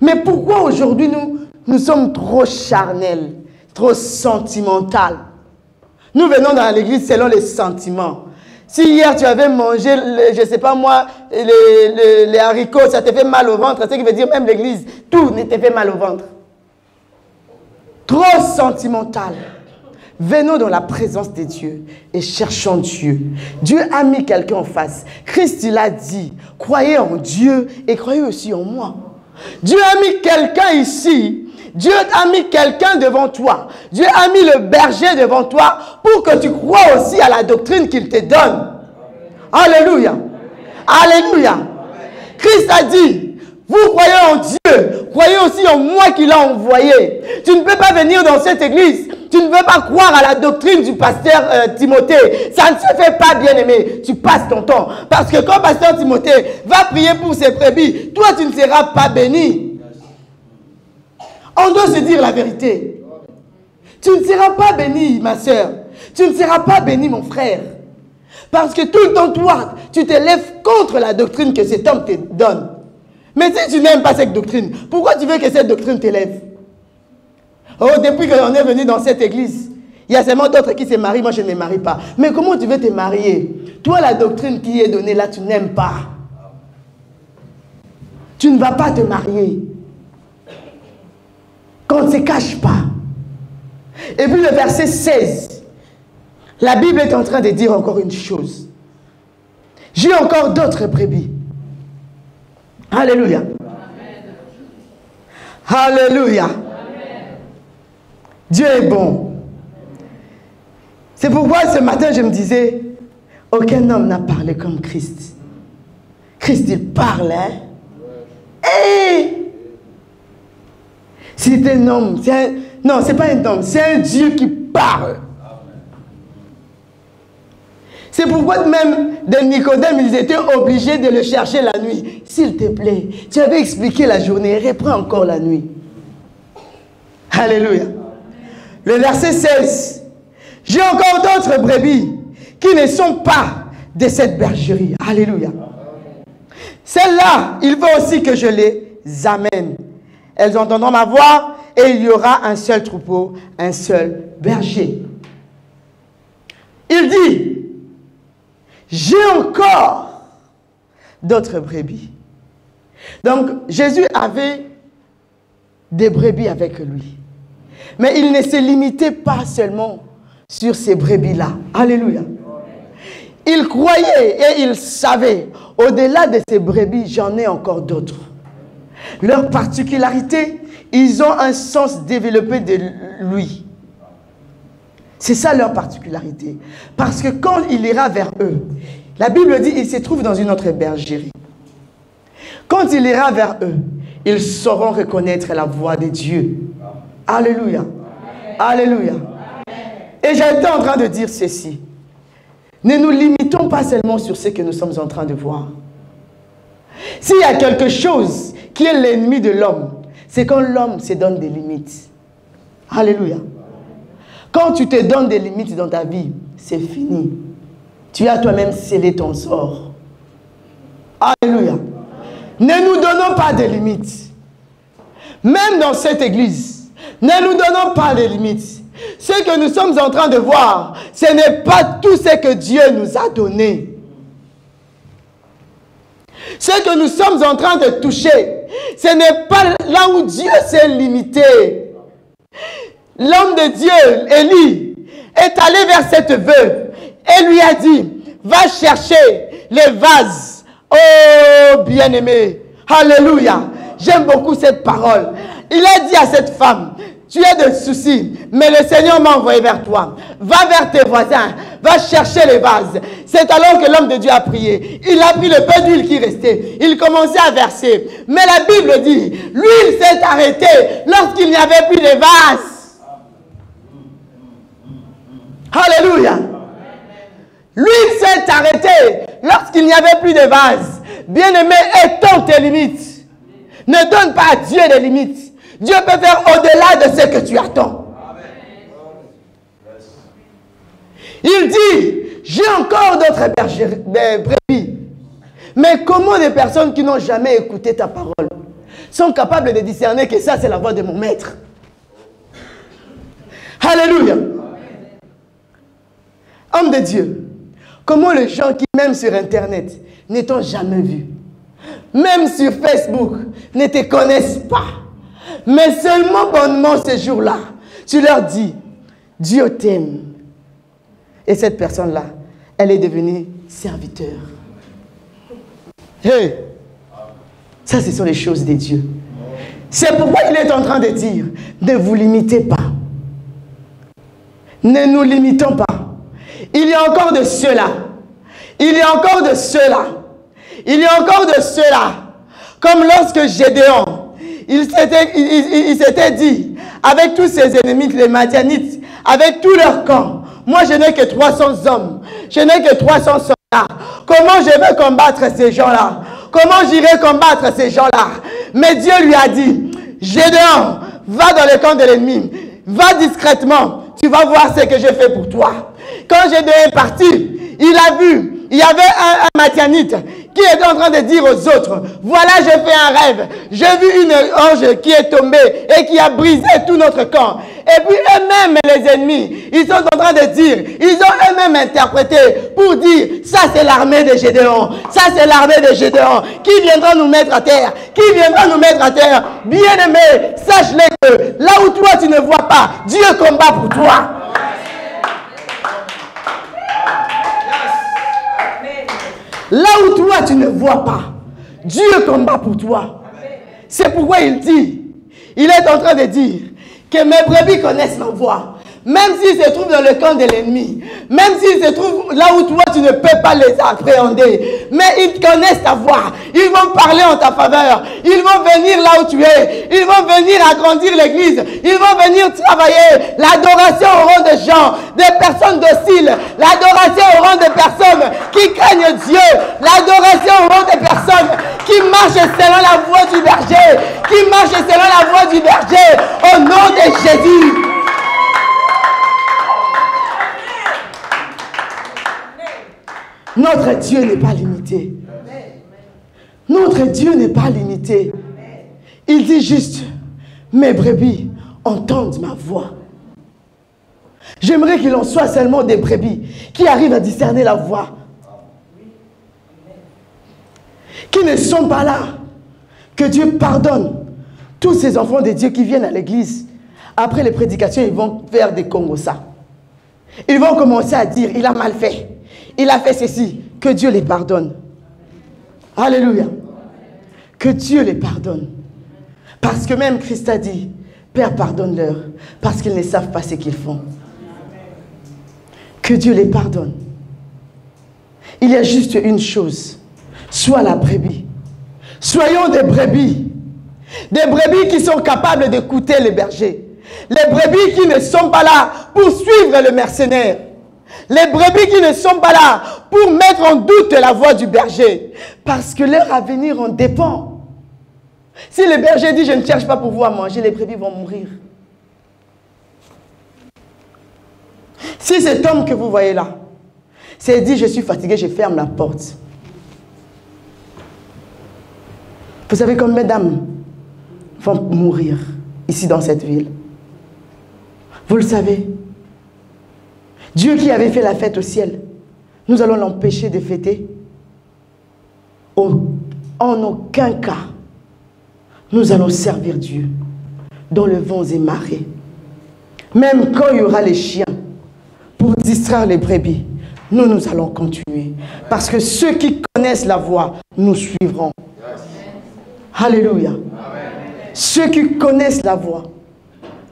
Mais pourquoi aujourd'hui nous sommes trop charnels, trop sentimentaux? Nous venons dans l'église selon les sentiments. Si hier tu avais mangé, je ne sais pas moi, les haricots, ça te fait mal au ventre, c'est ce qui veut dire même l'église, tout ne te fait mal au ventre. Trop sentimental. Venons dans la présence de Dieu et cherchons Dieu. Dieu a mis quelqu'un en face. Christ, il a dit, croyez en Dieu et croyez aussi en moi. Dieu a mis quelqu'un ici. Dieu a mis quelqu'un devant toi. Dieu a mis le berger devant toi pour que tu crois aussi à la doctrine qu'il te donne. Alléluia. Alléluia. Christ a dit, vous croyez en Dieu, croyez aussi en moi qui l'a envoyé. Tu ne peux pas venir dans cette église. Tu ne veux pas croire à la doctrine du pasteur Timothée. Ça ne se fait pas, bien aimé. Tu passes ton temps. Parce que quand pasteur Timothée va prier pour ses brebis, toi tu ne seras pas béni. On doit se dire la vérité. Tu ne seras pas béni, ma soeur. Tu ne seras pas béni, mon frère. Parce que tout le temps, toi, tu te lèves contre la doctrine que cet homme te donne. Mais si tu n'aimes pas cette doctrine, pourquoi tu veux que cette doctrine t'élève? Oh, depuis qu'on est venu dans cette église, il y a seulement d'autres qui se marient, moi je ne me marie pas. Mais comment tu veux te marier? Toi, la doctrine qui est donnée là, tu n'aimes pas. Tu ne vas pas te marier. Qu'on ne se cache pas. Et puis le verset 16, la Bible est en train de dire encore une chose. J'ai encore d'autres brebis. Alléluia. Amen. Alléluia. Amen. Dieu est bon. C'est pourquoi ce matin je me disais, aucun homme n'a parlé comme Christ. Christ il parle, hein? Hey! C'est un homme, non, c'est pas un homme, c'est un Dieu qui parle. C'est pourquoi même de Nicodème, ils étaient obligés de le chercher la nuit. S'il te plaît, tu avais expliqué la journée, reprends encore la nuit. Alléluia. Le verset 16. J'ai encore d'autres brebis qui ne sont pas de cette bergerie. Alléluia. Celles-là, il faut aussi que je les amène. Elles entendront ma voix et il y aura un seul troupeau, un seul berger. Il dit, j'ai encore d'autres brebis. Donc, Jésus avait des brebis avec lui. Mais il ne se limitait pas seulement sur ces brebis-là. Alléluia. Il croyait et il savait, au-delà de ces brebis, j'en ai encore d'autres. Leur particularité, ils ont un sens développé de lui. C'est ça leur particularité. Parce que quand il ira vers eux, la Bible dit qu'il se trouve dans une autre bergerie. Quand il ira vers eux, ils sauront reconnaître la voix de Dieu. Alléluia. Alléluia. Et j'étais en train de dire ceci. Ne nous limitons pas seulement sur ce que nous sommes en train de voir. S'il y a quelque chose qui est l'ennemi de l'homme, c'est quand l'homme se donne des limites. Alléluia. Quand tu te donnes des limites dans ta vie, c'est fini. Tu as toi-même scellé ton sort. Alléluia. Ne nous donnons pas de limites. Même dans cette église, ne nous donnons pas de limites. Ce que nous sommes en train de voir, ce n'est pas tout ce que Dieu nous a donné. Ce que nous sommes en train de toucher, ce n'est pas là où Dieu s'est limité. L'homme de Dieu, Élie, est allé vers cette veuve et lui a dit, va chercher les vases. Oh, bien-aimé, alléluia. J'aime beaucoup cette parole. Il a dit à cette femme, tu as des soucis, mais le Seigneur m'a envoyé vers toi. Va vers tes voisins, va chercher les vases. C'est alors que l'homme de Dieu a prié. Il a pris le peu d'huile qui restait. Il commençait à verser. Mais la Bible dit, l'huile s'est arrêtée lorsqu'il n'y avait plus de vases. Alléluia. L'huile s'est arrêtée lorsqu'il n'y avait plus de vases. Bien-aimé, étends tes limites. Ne donne pas à Dieu des limites. Dieu peut faire au-delà de ce que tu attends. Il dit, j'ai encore d'autres brebis. Mais comment des personnes qui n'ont jamais écouté ta parole sont capables de discerner que ça c'est la voix de mon maître? Alléluia. Homme de Dieu, comment les gens qui, même sur Internet, ne t'ont jamais vu, même sur Facebook, ne te connaissent pas, mais seulement bonnement ce jour-là, tu leur dis, Dieu t'aime. Et cette personne-là, elle est devenue serviteur. Hey, ça, ce sont les choses de Dieu. C'est pourquoi il est en train de dire, ne vous limitez pas. Ne nous limitons pas. Il y a encore de ceux-là. Il y a encore de ceux-là. Il y a encore de ceux-là. Comme lorsque Gédéon, il s'était dit, avec tous ses ennemis, les Madianites, avec tout leur camp, moi je n'ai que 300 hommes, je n'ai que 300 soldats. Comment je vais combattre ces gens-là? Comment j'irai combattre ces gens-là? Mais Dieu lui a dit, Gédéon, va dans le camp de l'ennemi, va discrètement, tu vas voir ce que j'ai fait pour toi. Quand Gédéon est parti, il a vu, il y avait un Madianite qui était en train de dire aux autres, voilà, j'ai fait un rêve, j'ai vu une ange qui est tombée et qui a brisé tout notre camp. Et puis eux-mêmes, les ennemis, ils sont en train de dire, ils ont eux-mêmes interprété pour dire, ça c'est l'armée de Gédéon, ça c'est l'armée de Gédéon, qui viendra nous mettre à terre, qui viendra nous mettre à terre. Bien-aimé, sache-le que là où toi tu ne vois pas, Dieu combat pour toi. Là où toi tu ne vois pas, Dieu combat pour toi. C'est pourquoi il dit, il est en train de dire que mes brebis connaissent ma voix. Même s'ils se trouvent dans le camp de l'ennemi, même s'ils se trouvent là où toi tu ne peux pas les appréhender, mais ils connaissent ta voix. Ils vont parler en ta faveur. Ils vont venir là où tu es. Ils vont venir agrandir l'église. Ils vont venir travailler. L'adoration au rang de gens, des personnes dociles. L'adoration au rang de personnes qui craignent Dieu. L'adoration au rang de personnes qui marchent selon la voie du berger. Qui marchent selon la voie du berger. Au nom de Jésus. Notre Dieu n'est pas limité. Notre Dieu n'est pas limité. Il dit juste, mes brebis entendent ma voix. J'aimerais qu'il en soit seulement des brebis qui arrivent à discerner la voix. Qui ne sont pas là. Que Dieu pardonne tous ces enfants de Dieu qui viennent à l'église. Après les prédications, ils vont faire des congossas. Ils vont commencer à dire, il a mal fait. il a fait ceci, que Dieu les pardonne. Alléluia. Que Dieu les pardonne. Parce que même Christ a dit, Père, pardonne-leur, parce qu'ils ne savent pas ce qu'ils font. Que Dieu les pardonne. Il y a juste une chose, sois la brebis. Soyons des brebis. Des brebis qui sont capables d'écouter les bergers. Les brebis qui ne sont pas là pour suivre le mercenaire. Les brebis qui ne sont pas là pour mettre en doute la voix du berger. Parce que leur avenir en dépend. Si le berger dit, je ne cherche pas pour vous à manger, les brebis vont mourir. Si cet homme que vous voyez là, s'est dit, je suis fatigué, je ferme la porte. Vous savez combien d'âmes vont mourir ici dans cette ville? Vous le savez. Dieu qui avait fait la fête au ciel, nous allons l'empêcher de fêter. En aucun cas, nous allons servir Dieu dans le vent et marées. Même quand il y aura les chiens pour distraire les brebis, nous allons continuer. Parce que ceux qui connaissent la voie, nous suivrons. Alléluia. Ceux qui connaissent la voie,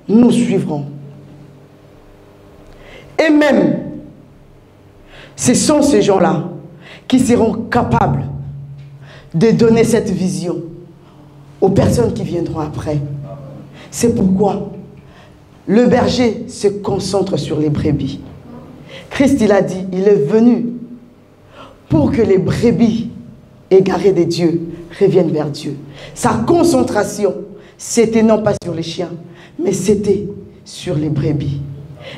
nous suivrons. Et même, ce sont ces gens-là qui seront capables de donner cette vision aux personnes qui viendront après. C'est pourquoi le berger se concentre sur les brebis. Christ, il a dit, il est venu pour que les brebis égarées de Dieu reviennent vers Dieu. Sa concentration, c'était non pas sur les chiens, mais c'était sur les brebis.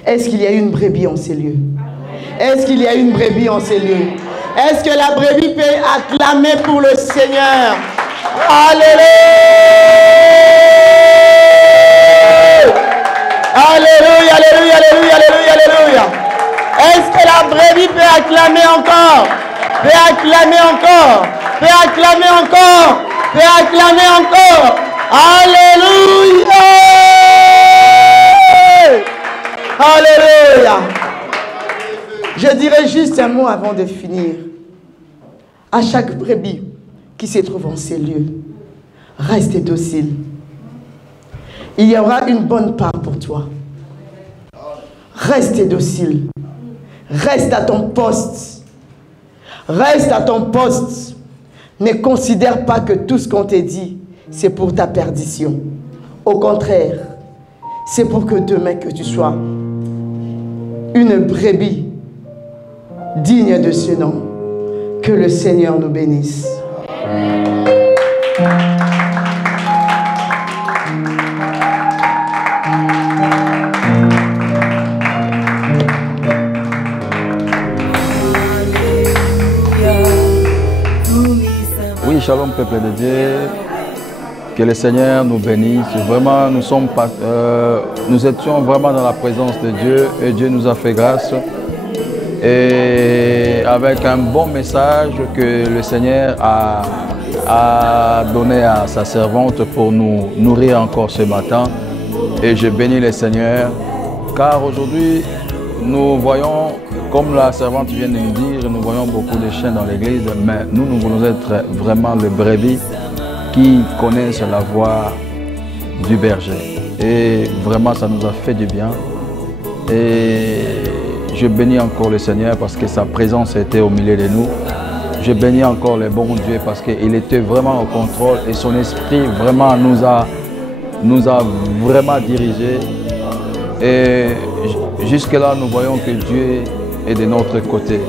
Est-ce qu'il y a une brebis en ces lieux? Est-ce qu'il y a une brebis en ces lieux? Est-ce que la brebis peut acclamer pour le Seigneur? Alléluia! Alléluia, alléluia, alléluia, alléluia, alléluia. Est-ce que la brebis peut acclamer encore? Peut acclamer encore? Peut acclamer encore? Peut acclamer encore? Alléluia! Alléluia! Je dirais juste un mot avant de finir. À chaque brebis qui se trouve en ces lieux, reste docile. Il y aura une bonne part pour toi. Reste docile. Reste à ton poste. Reste à ton poste. Ne considère pas que tout ce qu'on te dit, c'est pour ta perdition. Au contraire, c'est pour que demain que tu sois une brebis digne de ce nom. Que le Seigneur nous bénisse. Oui, shalom peuple de Dieu, que le Seigneur nous bénisse. Vraiment, nous étions vraiment dans la présence de Dieu et Dieu nous a fait grâce. Et avec un bon message que le Seigneur a donné à sa servante pour nous nourrir encore ce matin. Et je bénis le Seigneur, car aujourd'hui, nous voyons, comme la servante vient de nous dire, nous voyons beaucoup de chiens dans l'église, mais nous voulons être vraiment les brebis qui connaissent la voix du berger. Et vraiment, ça nous a fait du bien. Et je bénis encore le Seigneur parce que sa présence était au milieu de nous. Je bénis encore le bon Dieu parce qu'il était vraiment au contrôle et son esprit vraiment nous a vraiment dirigés. Et jusque-là, nous voyons que Dieu est de notre côté.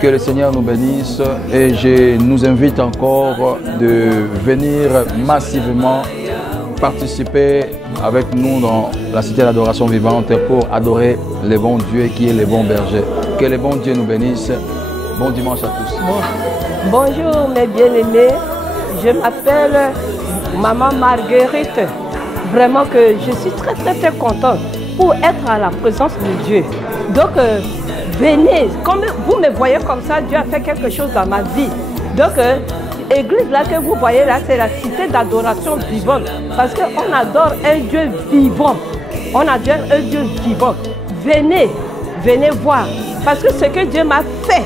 Que le Seigneur nous bénisse et je nous invite encore de venir massivement participer avec nous dans la cité d'adoration vivante pour adorer le bon Dieu qui est le bon berger. Que le bon Dieu nous bénisse. Bon dimanche à tous. Bonjour mes bien-aimés, je m'appelle Maman Marguerite. Vraiment que je suis très contente pour être à la présence de Dieu. Donc venez, comme vous me voyez comme ça, Dieu a fait quelque chose dans ma vie. Donc l'église là que vous voyez là, c'est la cité d'adoration vivante. Parce qu'on adore un Dieu vivant. On adore un Dieu vivant. Venez venez voir. Parce que ce que Dieu m'a fait,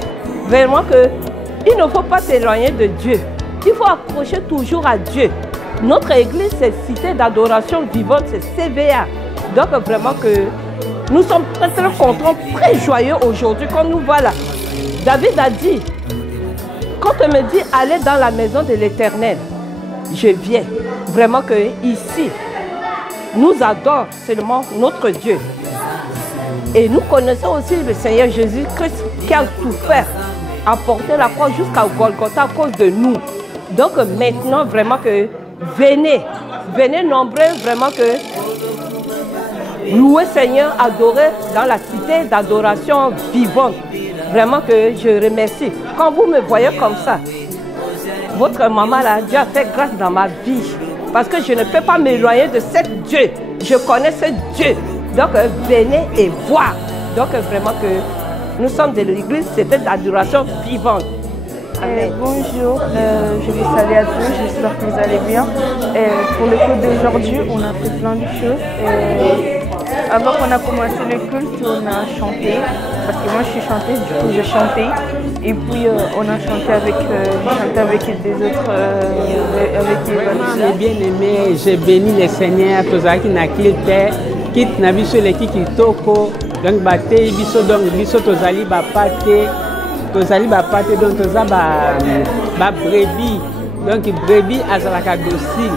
vraiment que il ne faut pas s'éloigner de Dieu. Il faut accrocher toujours à Dieu. Notre église, c'est Cité d'adoration vivante, c'est CVA. Donc vraiment que nous sommes très très contents, très joyeux aujourd'hui quand nous voilà. David a dit, quand on me dit aller dans la maison de l'Éternel, je viens. Vraiment que ici, nous adorons seulement notre Dieu. Et nous connaissons aussi le Seigneur Jésus-Christ qui a souffert, a porté la croix jusqu'à Golgotha à cause de nous. Donc maintenant, vraiment que venez nombreux, vraiment que louer Seigneur, adorer dans la cité d'adoration vivante. Vraiment que je remercie. Quand vous me voyez comme ça, votre maman là, Dieu a fait grâce dans ma vie. Parce que je ne peux pas m'éloigner de ce Dieu. Je connais ce Dieu. Donc venez et voir. Donc vraiment que nous sommes de l'église, c'était d'adoration vivante. Bonjour, je vous salue à tous, j'espère que vous allez bien. Pour le culte d'aujourd'hui, on a fait plein de choses. Avant qu'on a commencé le culte, on a chanté, parce que moi je suis chanteuse, du coup j'ai chanté. Et puis on a chanté avec des autres, avec les bien-aimés, j'ai béni le Seigneur, Tozaki Nakilte, quitte Nabiso Leki Kitoko, donc Bate, Biso, donc Biso Tozali Bapate. Tozali bapate donc toza ba brebis donc brebis azalaka docile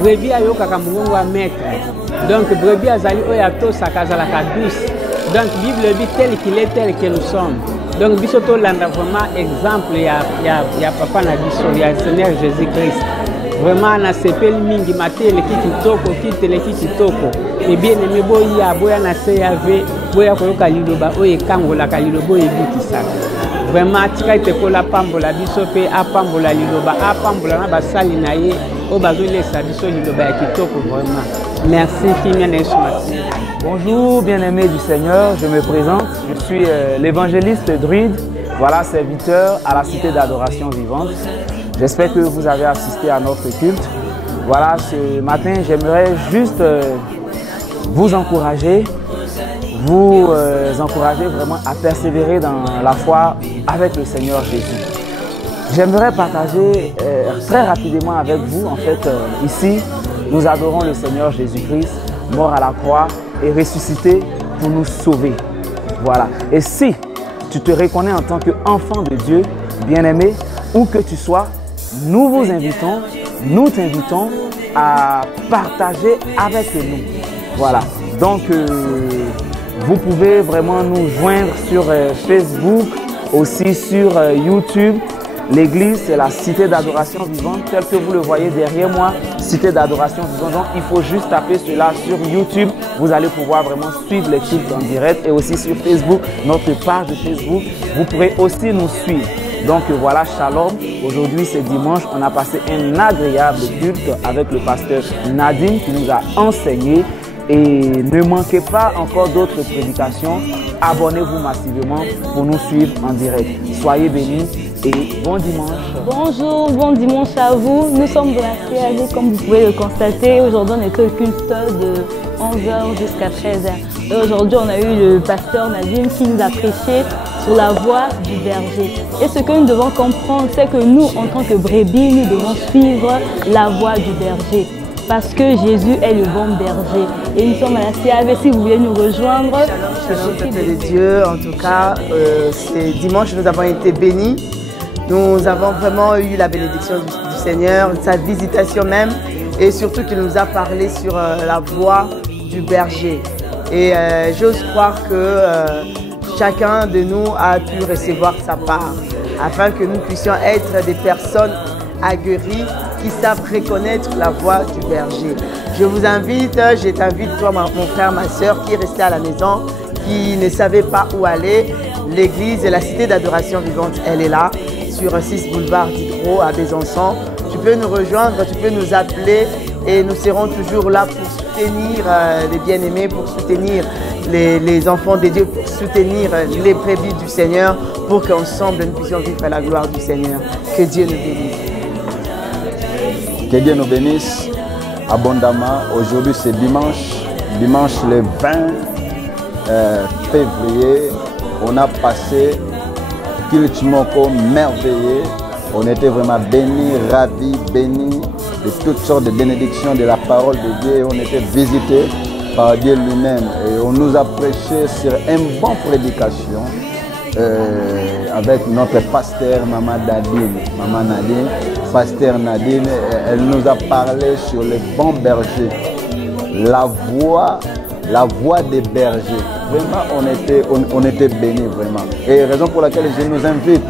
brebis ayokaka mongongo wa maître donc brebis azali oyo atosaka azalaka douce donc Bible dit tel qu'il est tel que nous sommes donc biso tolanda vraiment exemple ya papa na biso ya Seigneur Jésus-Christ vraiment na sepeli mingi mate eleki kitoko kite eleki kitoko et bien aimé boya boya na CAV boya koyoka liloba oyo ekangolaka liloba oyo ebikisaka vraiment tika itekola pambola biso pe apambola liloba apambola na basali na ye o bazolesa biso liloba ya kitoko vraiment merci kimia na Yesu Masi. Bonjour bien-aimés du Seigneur, je me présente, je suis l'évangéliste Druide, voilà serviteur à la cité d'adoration vivante. J'espère que vous avez assisté à notre culte. Voilà, ce matin j'aimerais juste vous encourager vraiment à persévérer dans la foi avec le Seigneur Jésus. J'aimerais partager très rapidement avec vous, en fait, ici, nous adorons le Seigneur Jésus-Christ, mort à la croix et ressuscité pour nous sauver. Voilà. Et si tu te reconnais en tant qu'enfant de Dieu, bien-aimé, où que tu sois, nous t'invitons à partager avec nous. Voilà. Donc, vous pouvez vraiment nous joindre sur Facebook, aussi sur YouTube. L'église, c'est la cité d'adoration vivante, tel que vous le voyez derrière moi, cité d'adoration vivante. Donc, il faut juste taper cela sur YouTube. Vous allez pouvoir vraiment suivre les cultes en direct et aussi sur Facebook, notre page de Facebook. Vous pourrez aussi nous suivre. Donc voilà, shalom. Aujourd'hui, c'est dimanche. On a passé un agréable culte avec le pasteur Nadine qui nous a enseigné. Et ne manquez pas encore d'autres prédications. Abonnez-vous massivement pour nous suivre en direct. Soyez bénis et bon dimanche. Bonjour, bon dimanche à vous. Nous sommes dans la CAV comme vous pouvez le constater. Aujourd'hui, on est au culte de 11h jusqu'à 13h. Et aujourd'hui, on a eu le pasteur Nadim qui nous a prêché sur la voie du berger. Et ce que nous devons comprendre, c'est que nous, en tant que brebis, nous devons suivre la voie du berger. Parce que Jésus est le bon berger. Et nous sommes à la CAV, si vous voulez nous rejoindre. Shalom, peuple de Dieu. En tout cas, c'est dimanche, nous avons été bénis. Nous avons vraiment eu la bénédiction du Seigneur, sa visitation même. Et surtout qu'il nous a parlé sur la voie du berger. Et j'ose croire que chacun de nous a pu recevoir sa part. Afin que nous puissions être des personnes aguerries qui savent reconnaître la voix du berger. Je vous invite, je t'invite toi mon frère, ma soeur qui est resté à la maison, qui ne savait pas où aller. L'église et la cité d'adoration vivante, elle est là, sur 6 boulevard Diderot à Besançon. Tu peux nous rejoindre, tu peux nous appeler et nous serons toujours là pour soutenir les bien-aimés, pour soutenir les enfants de Dieu, pour soutenir les brebis du Seigneur, pour qu'ensemble nous puissions vivre à la gloire du Seigneur. Que Dieu nous bénisse. Que Dieu nous bénisse abondamment. Aujourd'hui c'est dimanche le 20 février on a passé culte moko merveilleux. On était vraiment bénis, ravis, bénis de toutes sortes de bénédictions de la parole de Dieu. On était visités par Dieu lui-même. Et on nous a prêché sur une bonne prédication avec notre pasteur, Maman Nadine. Pasteur Nadine, elle nous a parlé sur les bons bergers. La voix des bergers. Vraiment, on était bénis, vraiment. Et raison pour laquelle je nous invite.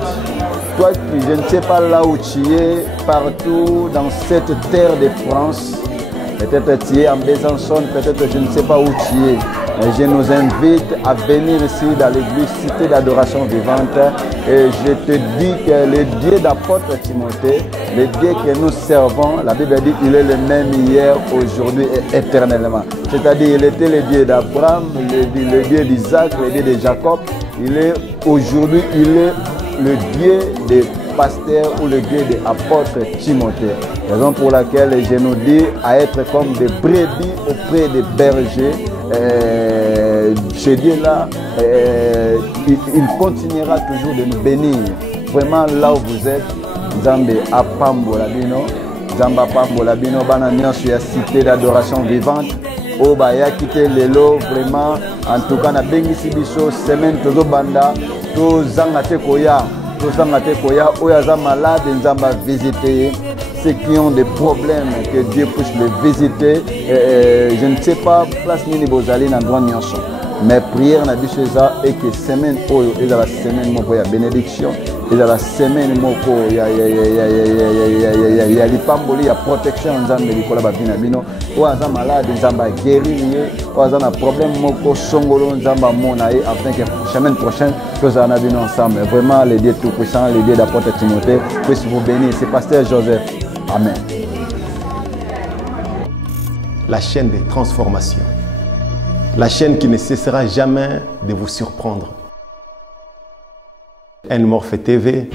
Toi, je ne sais pas là où tu es, partout dans cette terre de France. Peut-être tu es en Besançon, peut-être je ne sais pas où tu es. Mais je nous invite à venir ici dans l'église Cité d'Adoration Vivante. Et je te dis que le Dieu d'apôtre Timothée, le Dieu que nous servons, la Bible dit qu'il est le même hier, aujourd'hui et éternellement. C'est-à-dire il était le Dieu d'Abraham, le Dieu d'Isaac, le Dieu de Jacob. Il est aujourd'hui, il est le Dieu des pasteurs ou le Dieu des apôtres Timothée. Raison pour laquelle je nous dis à être comme des brebis auprès des bergers. Ce Dieu-là, il continuera toujours de nous bénir. Vraiment là où vous êtes, Nzambe apambola bino, Nzambe apambola bino, bana nyonso ya Cité d'Adoration Vivante. Oh bah ya quitté lelo vraiment. En tout cas na bengisi biso semaine tozo banda to zanga te koya. Oyaza malade, Nzamba visiter ceux qui ont des problèmes, que Dieu puisse les visiter. Je ne sais pas, place Nini Bozali dans droit nyonso. Mais prière na biso et que semaine oyo est la semaine moko ya bénédiction, est la semaine moko ya lipamboli ya protection Nzambe likola ba bina bino. Oyaza malade, Nzamba guérir, oyaza na problème moko songolo Nzamba mona afin que semaine prochaine tous en abîmes ensemble. Vraiment, les dieux tout-puissants, les dieux d'apôtre Timothée, puissent vous bénir. C'est Pasteur Joseph. Amen. La chaîne des transformations. La chaîne qui ne cessera jamais de vous surprendre. Morphe TV.